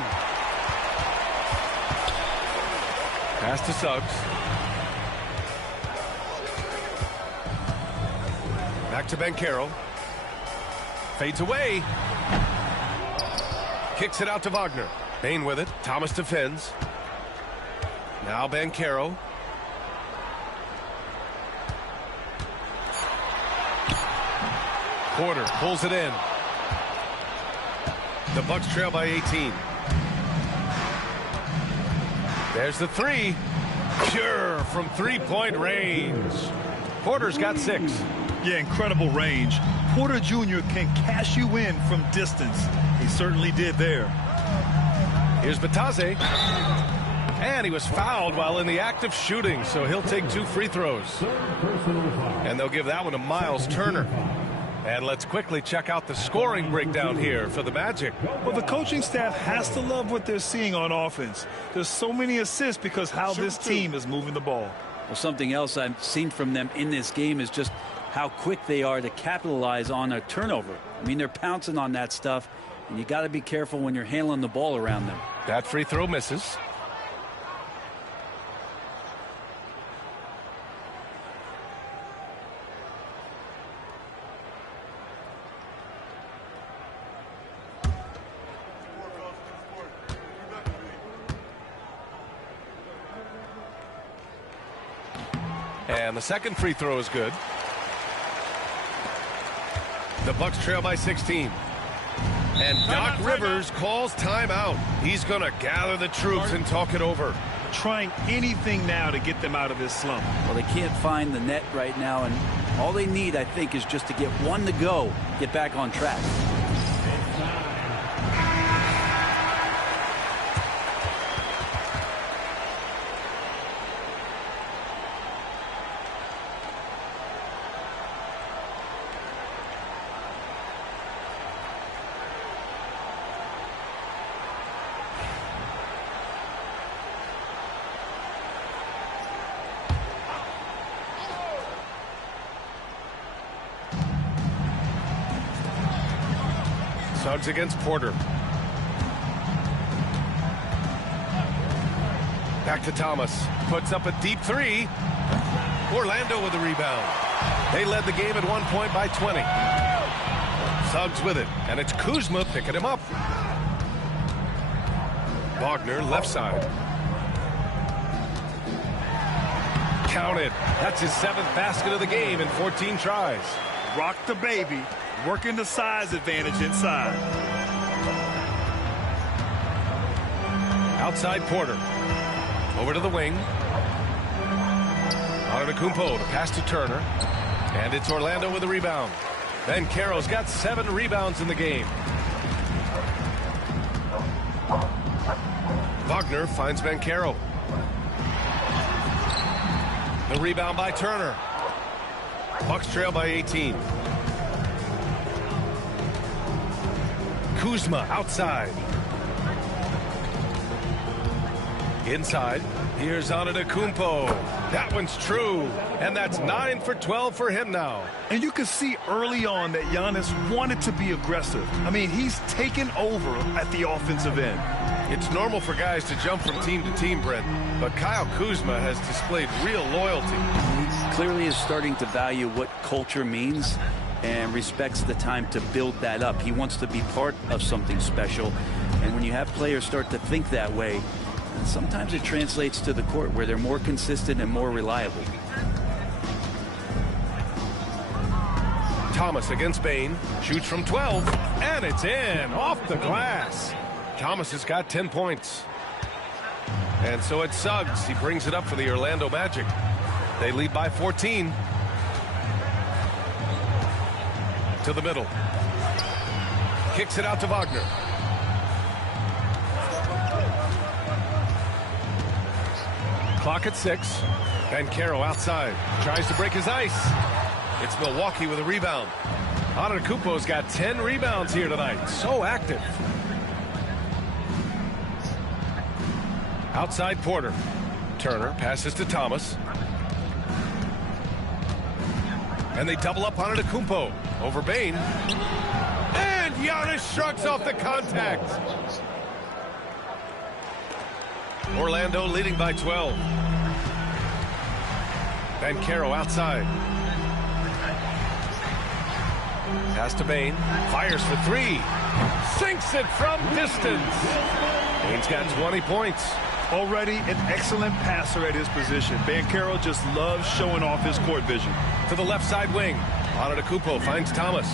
Pass to Suggs. Back to Banchero. Fades away. Kicks it out to Wagner. Bain with it. Thomas defends. Now Banchero. Porter pulls it in. The Bucks trail by 18. There's the 3. Pure from 3-point range. Porter's got 6. Yeah, incredible range. Porter Jr. can cash you in from distance. He certainly did there. Here's Batase. And he was fouled while in the act of shooting, so he'll take 2 free throws. And they'll give that one to Miles Turner. And let's quickly check out the scoring breakdown here for the Magic. Well, the coaching staff has to love what they're seeing on offense. There's so many assists because how this team is moving the ball. Well, something else I've seen from them in this game is just how quick they are to capitalize on a turnover. I mean, they're pouncing on that stuff, and you got to be careful when you're handling the ball around them. That free throw misses. And the second free throw is good. The Bucks trail by 16. And Doc Rivers calls timeout. He's going to gather the troops and talk it over. Trying anything now to get them out of this slump. Well, they can't find the net right now, and all they need, I think, is just to get one to go, get back on track. Suggs against Porter. Back to Thomas. Puts up a deep three. Orlando with the rebound. They led the game at one point by 20. Suggs with it. And it's Kuzma picking him up. Wagner left side. Counted. That's his 7th basket of the game in 14 tries. Rock the baby. Working the size advantage inside. Outside Porter. Over to the wing. Antetokounmpo to pass to Turner. And it's Orlando with the rebound. Banchero's got 7 rebounds in the game. Wagner finds Banchero. The rebound by Turner. Bucks trail by 18. Kuzma outside. Inside. Here's Antetokounmpo. That one's true. And that's 9 for 12 for him now. And you can see early on that Giannis wanted to be aggressive. I mean, he's taken over at the offensive end. It's normal for guys to jump from team to team, Brent, but Kyle Kuzma has displayed real loyalty. He clearly is starting to value what culture means and respects the time to build that up. He wants to be part of something special. And when you have players start to think that way, sometimes it translates to the court where they're more consistent and more reliable. Thomas against Bane. Shoots from 12. And it's in. Off the glass. Thomas has got 10 points. And so it's Suggs. He brings it up for the Orlando Magic. They lead by 14. To the middle. Kicks it out to Wagner. Clock at 6. Banchero outside. Tries to break his ice. It's Milwaukee with a rebound. Antetokounmpo's got 10 rebounds here tonight. So active. Outside Porter. Turner passes to Thomas. And they double up on Antetokounmpo. Over Bane. And Giannis shrugs off the contact. Orlando leading by 12. Banchero outside. Pass to Bane. Fires for 3. Sinks it from distance. Bane's got 20 points. Already an excellent passer at his position. Banchero just loves showing off his court vision. To the left side wing. Antetokounmpo finds Thomas.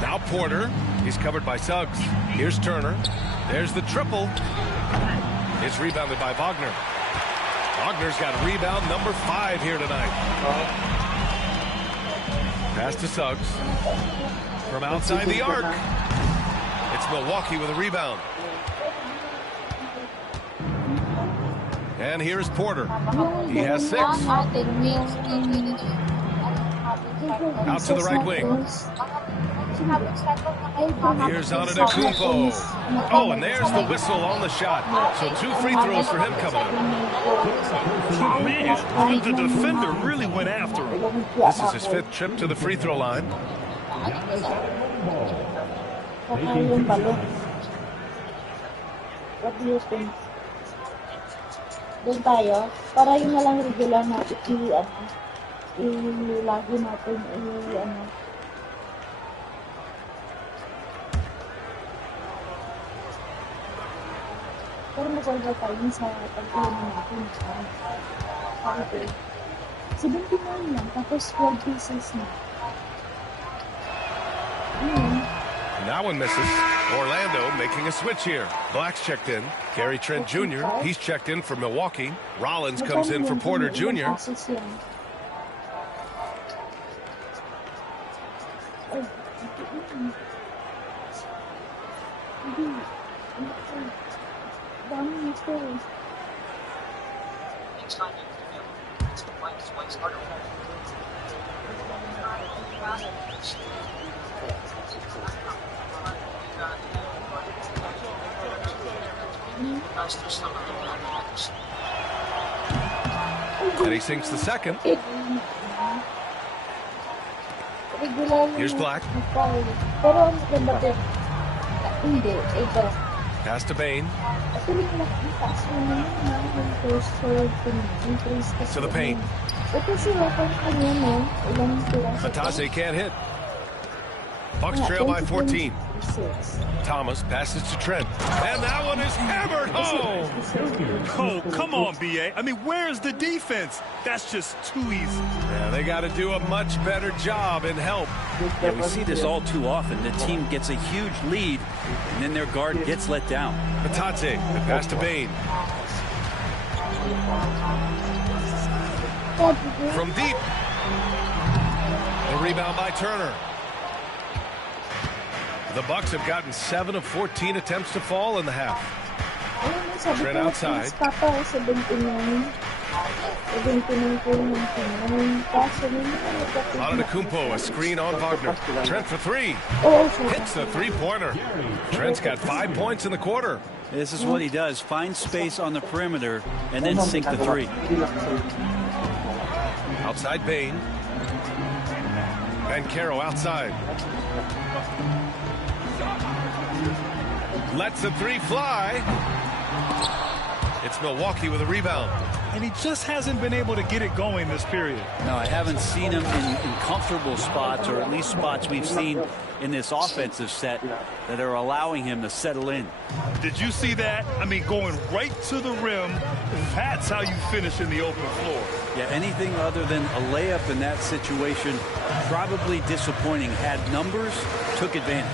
Now Porter. He's covered by Suggs. Here's Turner. There's the triple. It's rebounded by Wagner. Wagner's got rebound number 5 here tonight. Pass to Suggs. From outside the arc. It's Milwaukee with a rebound. And here's Porter. He has 6. Out to the right wing. Here's Antetokounmpo. Oh, and there's the whistle on the shot. So 2 free throws for him coming up. Man, the defender really went after him. This is his 5th trip to the free throw line. What do you think? Doon tayo, para yun na lang regular natin i-lagi natin, Pero mag-order tayo sa pagkain natin. Okay. 79 lang, tapos 12 pieces na. Now one misses. Orlando making a switch here. Black's checked in. Gary Trent Jr., he's checked in for Milwaukee. Rollins comes in for Porter Jr. And he sinks the second. Here's Black. Pass to Bain. To the paint. Matase can't hit. Bucks trail by 14. Thomas passes to Trent. And that one is hammered home. Oh, come on, B.A. I mean, where's the defense? That's just too easy. Yeah, they got to do a much better job in help. Yeah, we see this all too often. The team gets a huge lead, and then their guard gets let down. Matase, the pass to Bain. From deep. The rebound by Turner. The Bucks have gotten 7 of 14 attempts to fall in the half. Trent outside. Antetokounmpo, a screen on Wagner. Trent for 3. Hits the three-pointer. Trent's got 5 points in the quarter. This is what he does. Find space on the perimeter and then sink the 3. Outside Bain. And Caro outside. Lets the 3 fly. It's Milwaukee with a rebound. And he just hasn't been able to get it going this period. No, I haven't seen him in comfortable spots, or at least spots we've seen in this offensive set that are allowing him to settle in. Did you see that? I mean, going right to the rim. That's how you finish in the open floor. Yeah, anything other than a layup in that situation, probably disappointing. Had numbers, took advantage.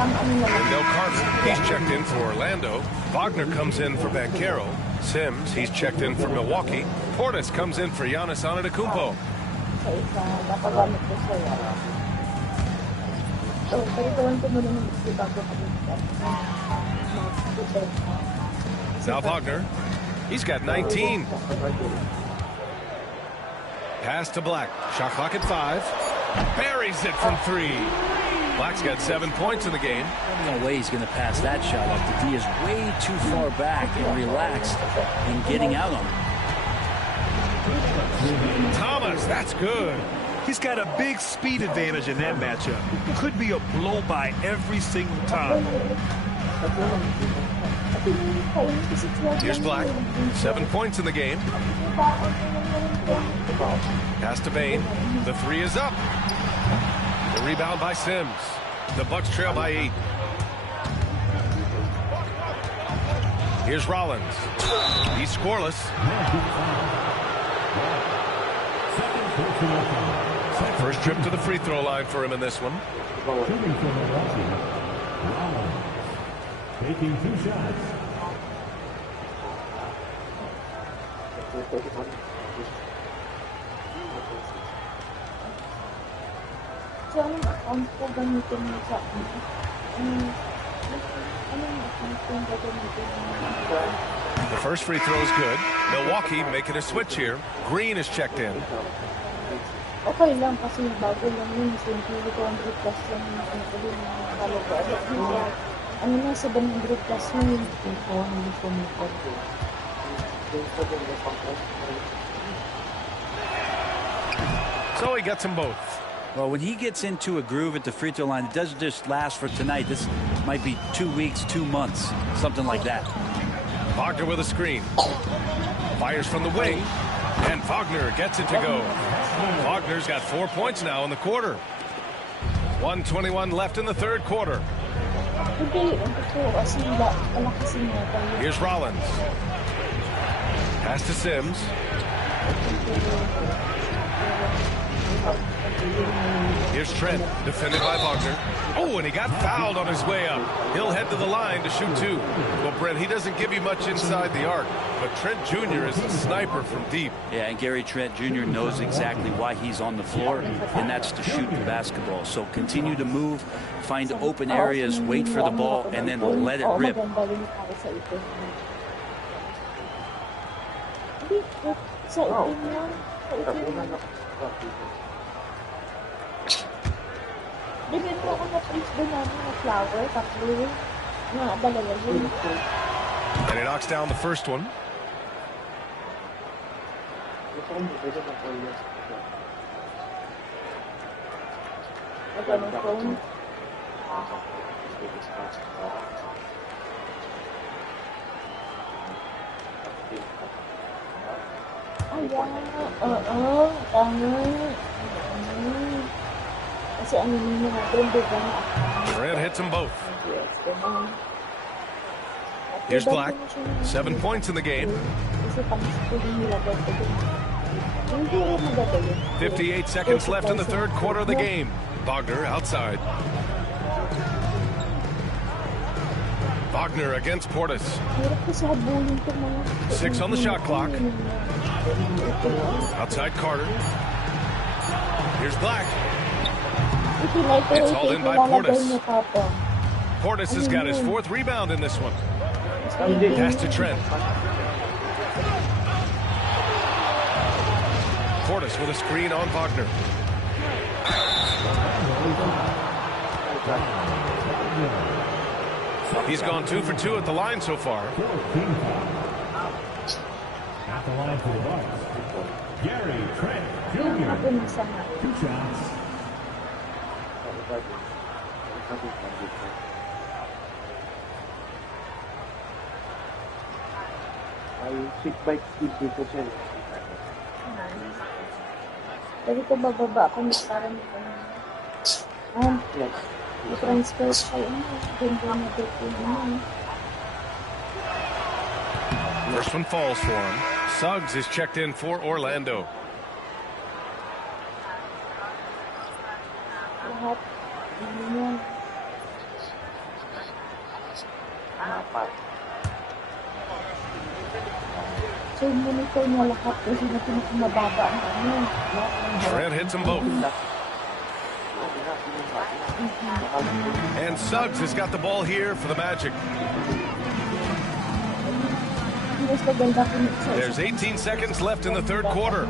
Wendell Carter, he's checked in for Orlando. Wagner comes in for Banchero. Sims, he's checked in for Milwaukee. Portis comes in for Giannis Antetokounmpo. Now Wagner, he's got 19. Pass to Black. Shot clock at 5. Buries it from 3. Black's got 7 points in the game. No way he's going to pass that shot up. The D is way too far back and relaxed in getting out on him. Thomas, that's good. He's got a big speed advantage in that matchup. Could be a blow by every single time. Here's Black. 7 points in the game. Pass to Bain. The 3 is up. The rebound by Sims. The Bucks trail by 8. Here's Rollins. He's scoreless. First trip to the free throw line for him in this one. Taking 2 shots. So, anong account ko gamitin mo sa anong account ko gamitin mo? The first free throw is good. Milwaukee making a switch here. Green is checked in. Okay lang kasi bago lang yun. Simple 200 plus lang yung sinagawin ng kalaga. Ano na, 700 plus yun. So he gets them both. Well, when he gets into a groove at the free throw line, it doesn't just last for tonight. This might be 2 weeks, 2 months, something like that. Wagner with a screen. Fires from the wing. And Wagner gets it to go. Wagner's got 4 points now in the quarter. 1:21 left in the third quarter. Here's Rollins. Pass to Sims. Here's Trent, defended by Wagner. Oh, and he got fouled on his way up. He'll head to the line to shoot 2. Well, Brent, he doesn't give you much inside the arc, but Trent Jr. is a sniper from deep. Yeah, and Gary Trent Jr. knows exactly why he's on the floor, and that's to shoot the basketball. So continue to move, find open areas, wait for the ball, and then let it rip. Bigyan mo ako na place doon namin na flower, tapos na dalawa yun. And he knocks down the first one. Ayan, tama. Kasi ano nyo na doon, diba? Trent hits them both. Here's Black. 7 points in the game. 58 seconds left in the third quarter of the game. Wagner outside. Wagner against Portis. 6 on the shot clock. Outside Carter. Here's Black. It's hauled in by Portis. Portis has got his 4th rebound in this one. Pass to Trent. Portis with a screen on Wagner. He's gone 2 for 2 at the line so far. At the line for the Bucks, Gary Trent Jr. 2 shots. Ay, 6 by 6 dito siya. Pwede ko bababa ako mas parang yes. I-transfer siya yun. Ganda na dito yun. First one falls for him. Suggs is checked in for Orlando. Lahat. Yun. So, monitor niya lahat kasi na pinakamababa ang ano. Trent hits them both. And Suggs has got the ball here for the Magic. There's 18 seconds left in the third quarter.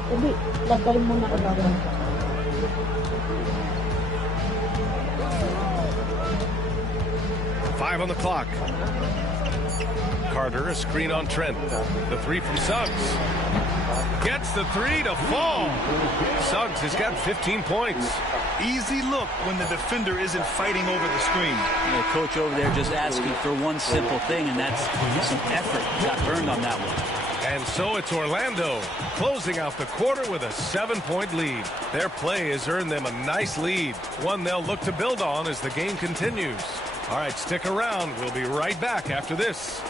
5 on the clock. Carter, a screen on Trent. The 3 from Suggs. Gets the 3 to fall. Suggs has got 15 points. Easy look when the defender isn't fighting over the screen. The coach over there just asking for one simple thing, and that's some effort. Got burned on that one. And so it's Orlando closing out the quarter with a 7-point lead. Their play has earned them a nice lead, one they'll look to build on as the game continues. All right, stick around. We'll be right back after this.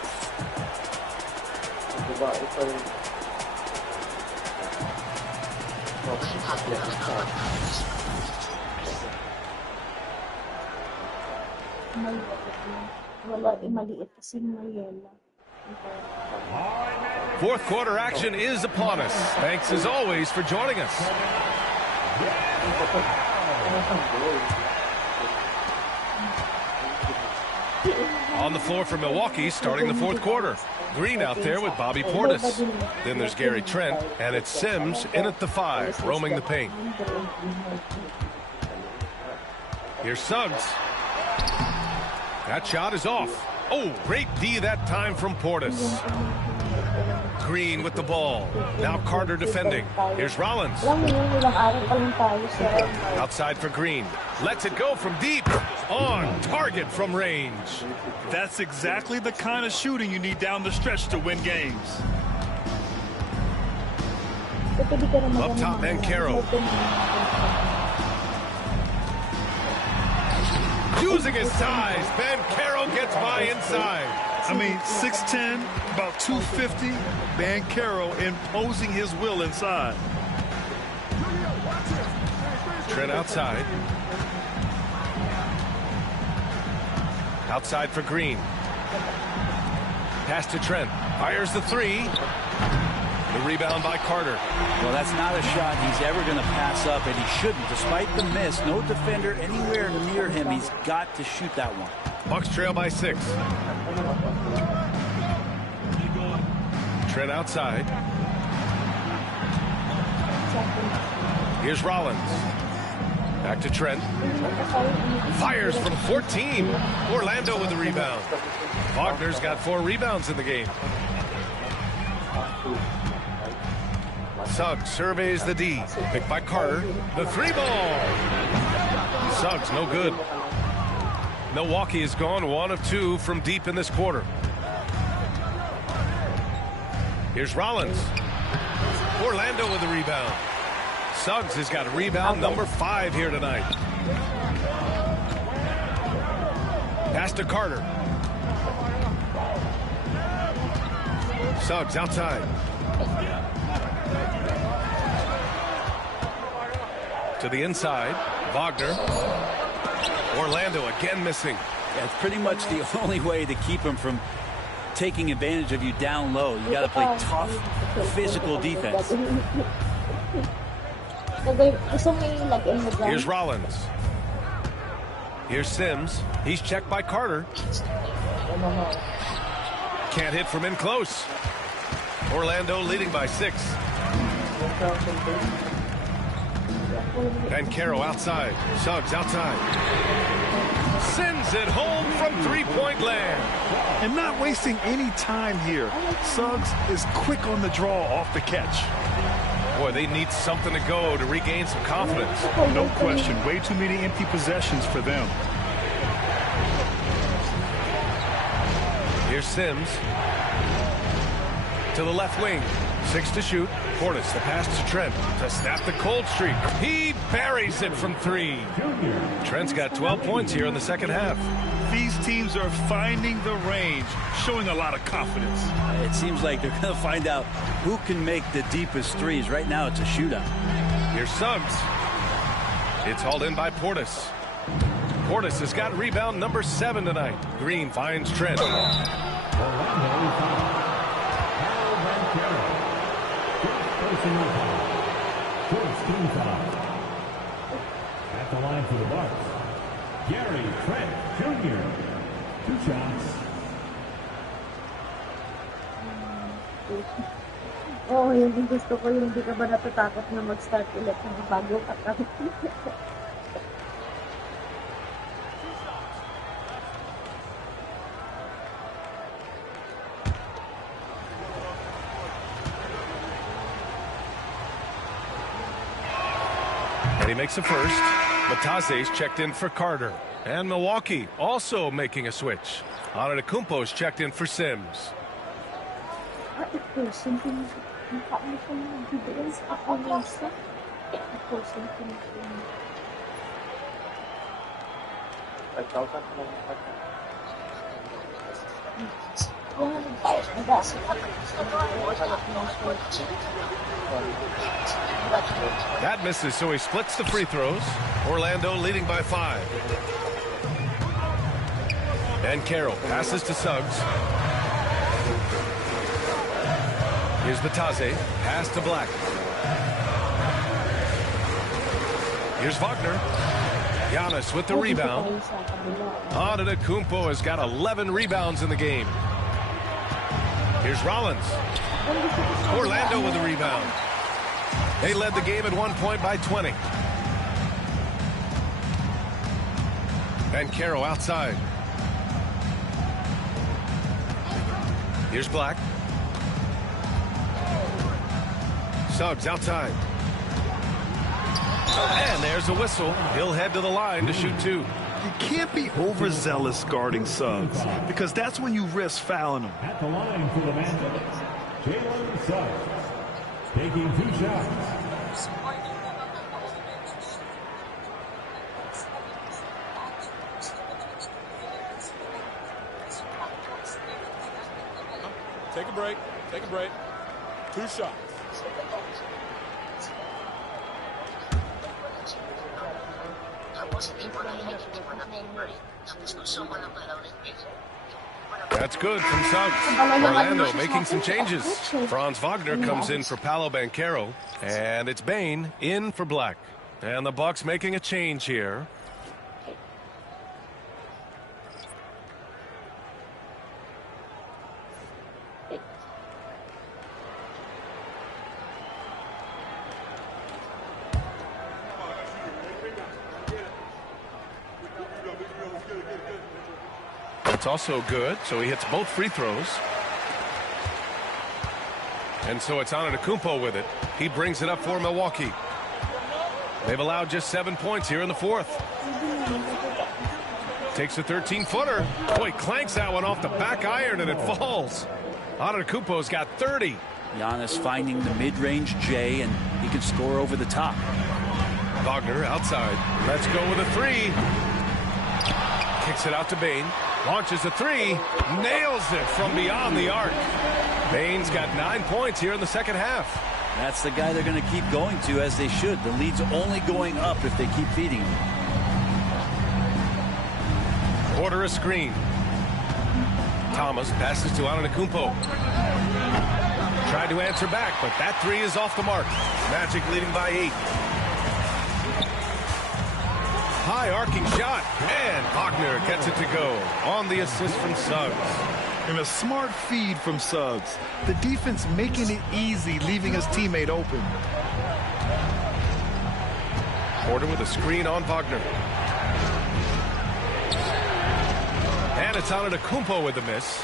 Fourth quarter action is upon us. Thanks as always for joining us. On the floor for Milwaukee starting the fourth quarter. Green out there with Bobby Portis. Then there's Gary Trent, and it's Sims in at the 5, roaming the paint. Here's Suggs. That shot is off. Oh, great D that time from Portis. Green with the ball. Now Carter defending. Here's Rollins. Outside for Green. Lets it go from deep. On target from range. That's exactly the kind of shooting you need down the stretch to win games. Up top, Bancaro. Using his size, Bancaro gets by inside. I mean, 6'10", about 250. Bancaro imposing his will inside. Trent outside. Outside for Green. Pass to Trent. Fires the 3. The rebound by Carter. Well, that's not a shot he's ever going to pass up, and he shouldn't. Despite the miss, no defender anywhere near him. He's got to shoot that one. Bucks trail by 6. Trent outside. Here's Rollins. Back to Trent. Fires from 14. Orlando with the rebound. Wagner's got 4 rebounds in the game. Suggs surveys the D. Picked by Carter. The 3 ball. Suggs no good. Milwaukee has gone 1 of 2 from deep in this quarter. Here's Rollins. Orlando with the rebound. Suggs has got rebound number 5 here tonight. Pass to Carter. Suggs outside. To the inside. Wagner. Orlando again missing. That's pretty much the only way to keep him from taking advantage of you down low. You got to play tough, physical defense. Here's Rollins. Here's Sims. He's checked by Carter. Can't hit from in close. Orlando leading by 6. Bancaro outside. Suggs outside. Sends it home from 3-point land. And not wasting any time here. Suggs is quick on the draw off the catch. Boy, they need something to go to regain some confidence. No question. Way too many empty possessions for them. Here's Sims. To the left wing. 6 to shoot. Portis, the pass to Trent to snap the cold streak. He buries it from 3. Trent's got 12 points here in the second half. These teams are finding the range, showing a lot of confidence. It seems like they're going to find out who can make the deepest threes. Right now, it's a shootout. Here's Suggs. It's hauled in by Portis. Portis has got rebound number 7 tonight. Green finds Trent. At the line for the Bucks, Gary Trent Jr. 2 shots. Oh, yung gusto ko yung hindi ka ba natatakot na mag-start ulit ng bago ka tapos. He makes a first. Matase's checked in for Carter. And Milwaukee also making a switch. Antetokounmpo's checked in for Sims. That misses, so he splits the free throws. Orlando leading by 5. And Carroll passes to Suggs. Here's Batase. Pass to Black. Here's Wagner. Giannis with the rebound. Antetokounmpo has got 11 rebounds in the game. Here's Rollins. Orlando with the rebound. They led the game at 1 point by 20. Banchero outside. Here's Black. Suggs outside. And there's a whistle. He'll head to the line to shoot two. You can't be overzealous guarding Suggs, because that's when you risk fouling him. At the line for the Magic, Jalen Suggs, taking 2 shots. Take a break. Take a break. 2 shots. That's good from Suggs. Orlando making some changes. Franz Wagner comes in for Paolo Banchero, and it's Bane in for Black. And the Bucks making a change here. It's also good, so he hits both free throws. And so it's Antetokounmpo with it. He brings it up for Milwaukee. They've allowed just 7 points here in the fourth. Takes a 13-footer. Boy, clanks that one off the back iron and it falls. Antetokounmpo's got 30. Giannis finding the mid-range J, and he can score over the top. Wagner outside. Let's go with a 3. Kicks it out to Bane. Launches a 3. Nails it from beyond the arc. Bane's got 9 points here in the second half. That's the guy they're going to keep going to, as they should. The lead's only going up if they keep feeding him. Order a screen. Thomas passes to Antetokounmpo. Tried to answer back, but that 3 is off the mark. Magic leading by 8. High arcing shot, and Wagner gets it to go on the assist from Suggs. And a smart feed from Suggs. The defense making it easy, leaving his teammate open. Porter with a screen on Wagner. And it's Antetokounmpo with the miss.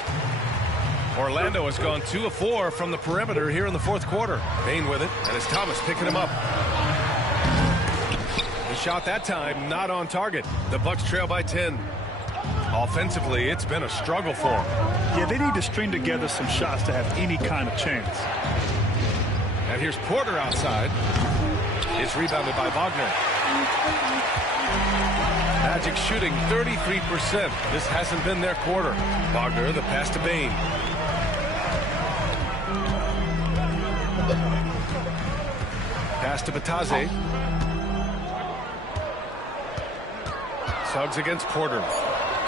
Orlando has gone 2 of 4 from the perimeter here in the fourth quarter. Bane with it, and it's Thomas picking him up. Shot that time not on target. The Bucks trail by 10. Offensively, it's been a struggle for them. Yeah, they need to string together some shots to have any kind of chance. And here's Porter outside. It's rebounded by Wagner. Magic shooting 33%. This hasn't been their quarter. Wagner, the pass to Bane. Pass to Batase. Suggs against Porter.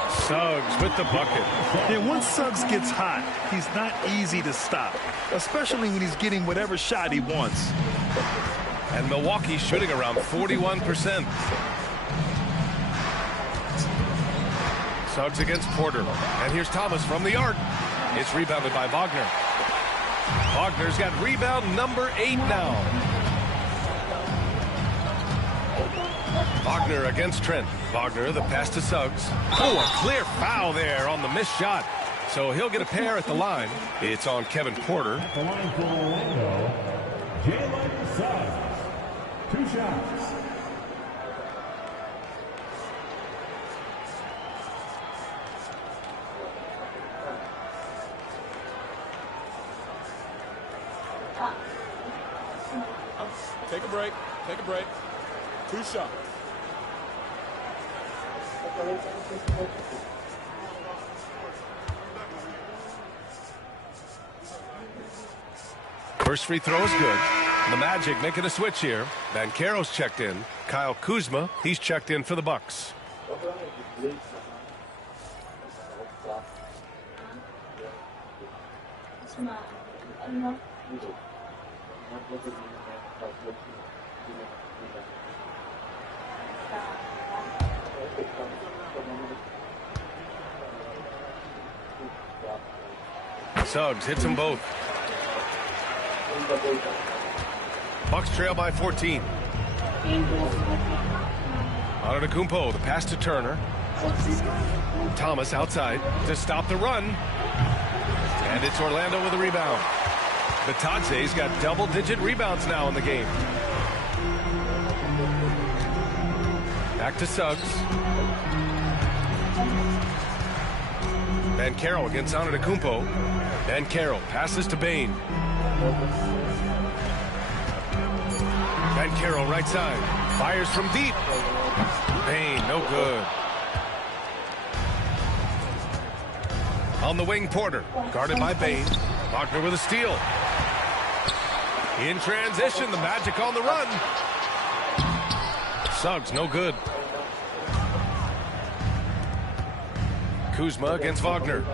Suggs with the bucket. And once Suggs gets hot, he's not easy to stop, especially when he's getting whatever shot he wants. And Milwaukee's shooting around 41%. Suggs against Porter. And here's Thomas from the arc. It's rebounded by Wagner. Wagner's got rebound number 8 now. Wagner against Trent. Wagner, the pass to Suggs. Oh, a clear foul there on the missed shot. So he'll get a pair at the line. It's on Kevin Porter. At the line for Orlando, Jalen Suggs, 2 shots. Take a break. Take a break. 2 shots. First free throw is good. The Magic making a switch here. Banchero's checked in. Kyle Kuzma, he's checked in for the Bucks. Suggs hits them both. Bucks trail by 14. Antetokounmpo, the pass to Turner. Thomas outside to stop the run. And it's Orlando with a rebound. Batadze's got double-digit rebounds now in the game. Back to Suggs. Banchero against Antetokounmpo. Banchero passes to Bane. Banchero right side. Fires from deep. Bane, no good. On the wing, Porter. Guarded by Bane. Wagner with a steal. In transition, the Magic on the run. Suggs, no good. Kuzma against Wagner.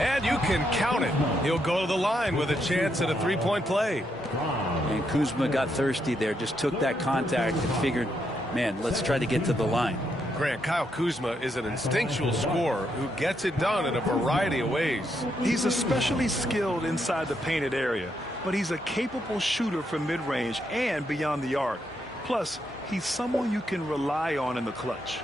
And you can count it. He'll go to the line with a chance at a three-point play. And Kuzma got thirsty there, just took that contact and figured, man, let's try to get to the line. Grant, Kyle Kuzma is an instinctual scorer who gets it done in a variety of ways. He's especially skilled inside the painted area, but he's a capable shooter from mid-range and beyond the arc. Plus, he's someone you can rely on in the clutch.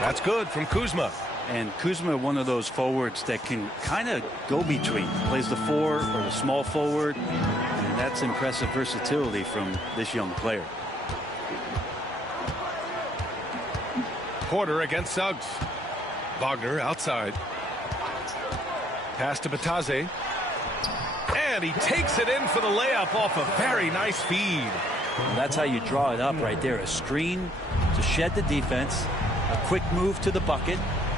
That's good from Kuzma. And Kuzma, one of those forwards that can kind of go between. Plays the 4 or the small forward. And that's impressive versatility from this young player. Porter against Suggs. Wagner outside. Pass to Batadze. And he takes it in for the layup off a very nice feed. That's how you draw it up right there. A screen to shed the defense. A quick move to the bucket,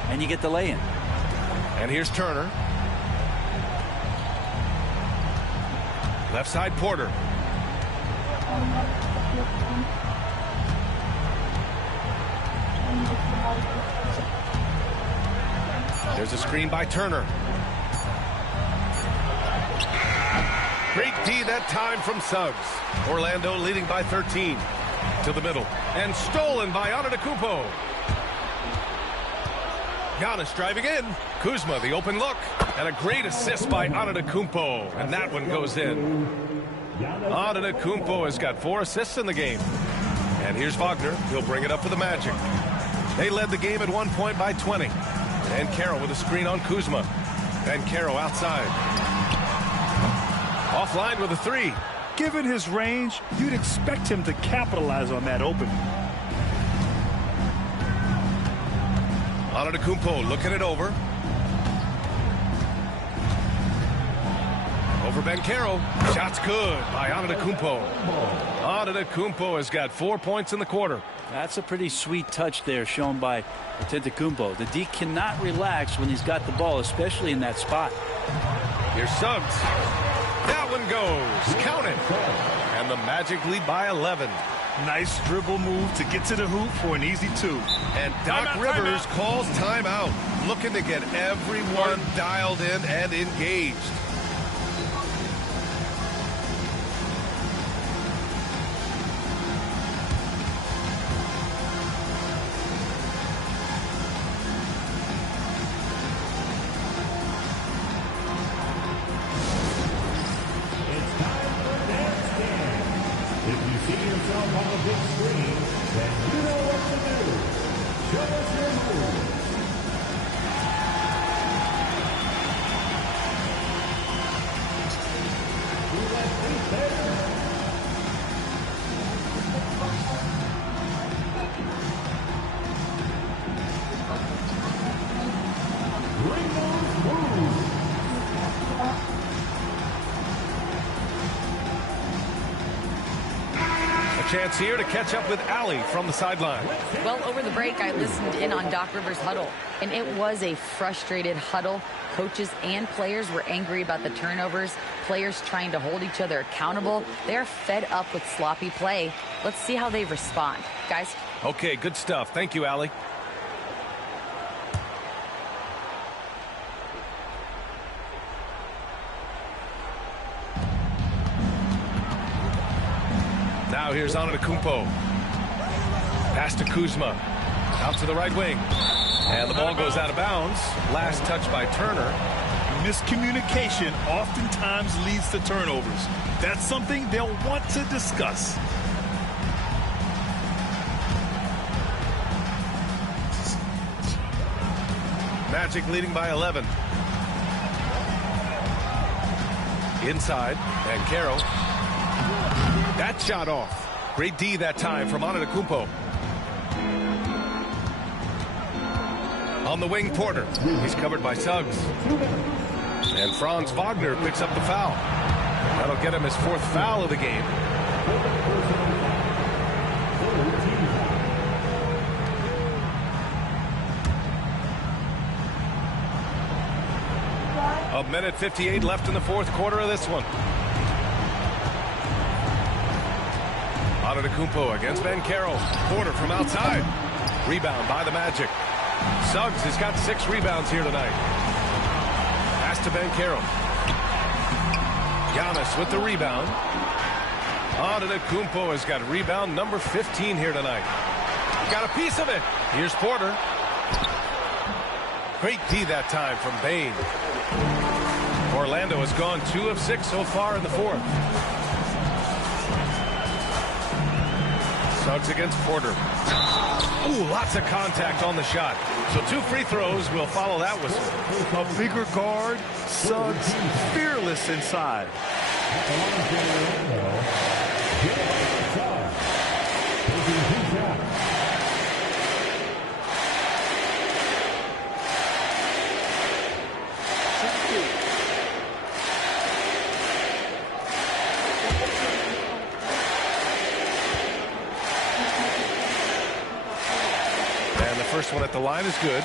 and you get the lay-in. And here's Turner. Left side, Porter. There's a screen by Turner. Great D that time from Suggs. Orlando leading by 13. To the middle. And stolen by Antetokounmpo. Giannis driving in. Kuzma, the open look. And a great assist by Antetokounmpo. And that one goes in. Antetokounmpo has got 4 assists in the game. And here's Wagner. He'll bring it up for the Magic. They led the game at one point by 20. And Carroll with a screen on Kuzma. And Carroll outside. Offline with a 3. Given his range, you'd expect him to capitalize on that opening. Antetokounmpo looking it over. Over Banchero. Shot's good by Antetokounmpo. Antetokounmpo has got 4 points in the quarter. That's a pretty sweet touch there shown by Antetokounmpo. The D cannot relax when he's got the ball, especially in that spot. Here's Suggs. That one goes. Count it. And the Magic lead by 11. Nice dribble move to get to the hoop for an easy 2. And Doc Rivers calls timeout, looking to get everyone dialed in and engaged. chance here to catch up with Allie from the sideline. Well, over the break, I listened in on Doc Rivers' huddle, and it was a frustrated huddle. Coaches and players were angry about the turnovers, players trying to hold each other accountable. They're fed up with sloppy play. Let's see how they respond. Guys? Okay, good stuff. Thank you, Allie. Now here's Antetokounmpo. Pass to Kuzma. Out to the right wing. And the ball goes out of bounds. Last touch by Turner. Miscommunication oftentimes leads to turnovers. That's something they'll want to discuss. Magic leading by 11. Inside, and Caro. That shot off. Great D that time from Antetokounmpo. On the wing, Porter. He's covered by Suggs. And Franz Wagner picks up the foul. That'll get him his 4th foul of the game. A minute 58 left in the 4th quarter of this one. Antetokounmpo against Caro. Porter from outside. Rebound by the Magic. Suggs has got 6 rebounds here tonight. Pass to Caro. Giannis with the rebound. Antetokounmpo has got rebound number 15 here tonight. Got a piece of it. Here's Porter. Great D that time from Bane. Orlando has gone 2 of 6 so far in the 4th. Suggs against Porter. Ooh, lots of contact on the shot. So 2 free throws will follow that whistle. A bigger guard, Suggs fearless inside. First one at the line is good.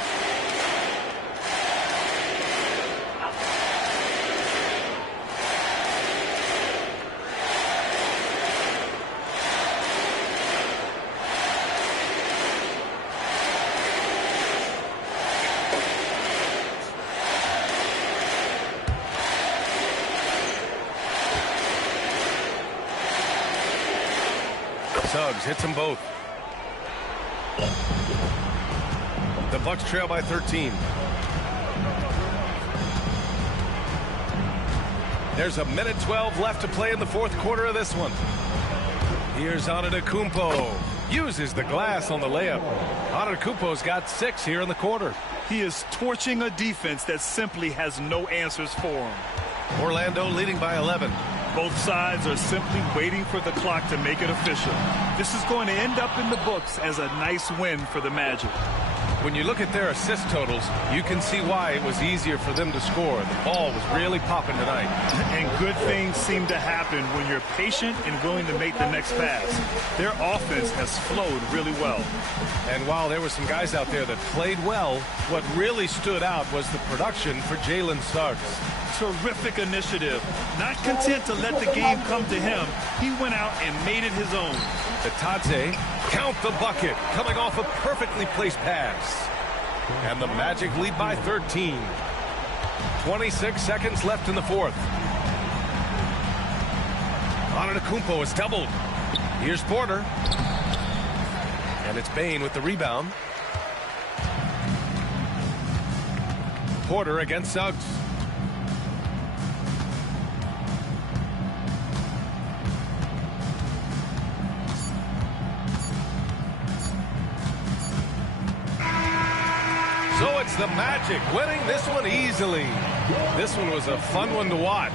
Suggs hits them both. The Bucks trail by 13. There's a minute 12 left to play in the 4th quarter of this one. Here's Antetokounmpo. Uses the glass on the layup. Antetokounmpo's got 6 here in the quarter. He is torching a defense that simply has no answers for him. Orlando leading by 11. Both sides are simply waiting for the clock to make it official. This is going to end up in the books as a nice win for the Magic. When you look at their assist totals, you can see why it was easier for them to score. The ball was really popping tonight. And good things seem to happen when you're patient and willing to make the next pass. Their offense has flowed really well. And while there were some guys out there that played well, what really stood out was the production for Jalen Suggs. Terrific initiative. Not content to let the game come to him, he went out and made it his own. The Tadze count the bucket, coming off a perfectly placed pass. And the Magic lead by 13. 26 seconds left in the 4th. Antetokounmpo is doubled. Here's Porter. And it's Bane with the rebound. Porter against Suggs. So it's the Magic winning this one easily. This one was a fun one to watch.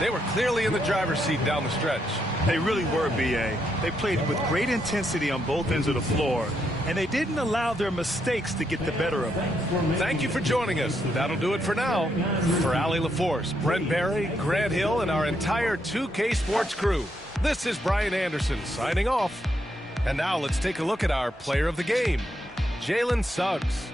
They were clearly in the driver's seat down the stretch. They really were, B.A. They played with great intensity on both ends of the floor, and they didn't allow their mistakes to get the better of them. Thank you for joining us. That'll do it for now. For Allie LaForce, Brent Barry, Grant Hill, and our entire 2K Sports crew, This is Brian Anderson signing off. And now let's take a look at our player of the game, Jalen Suggs.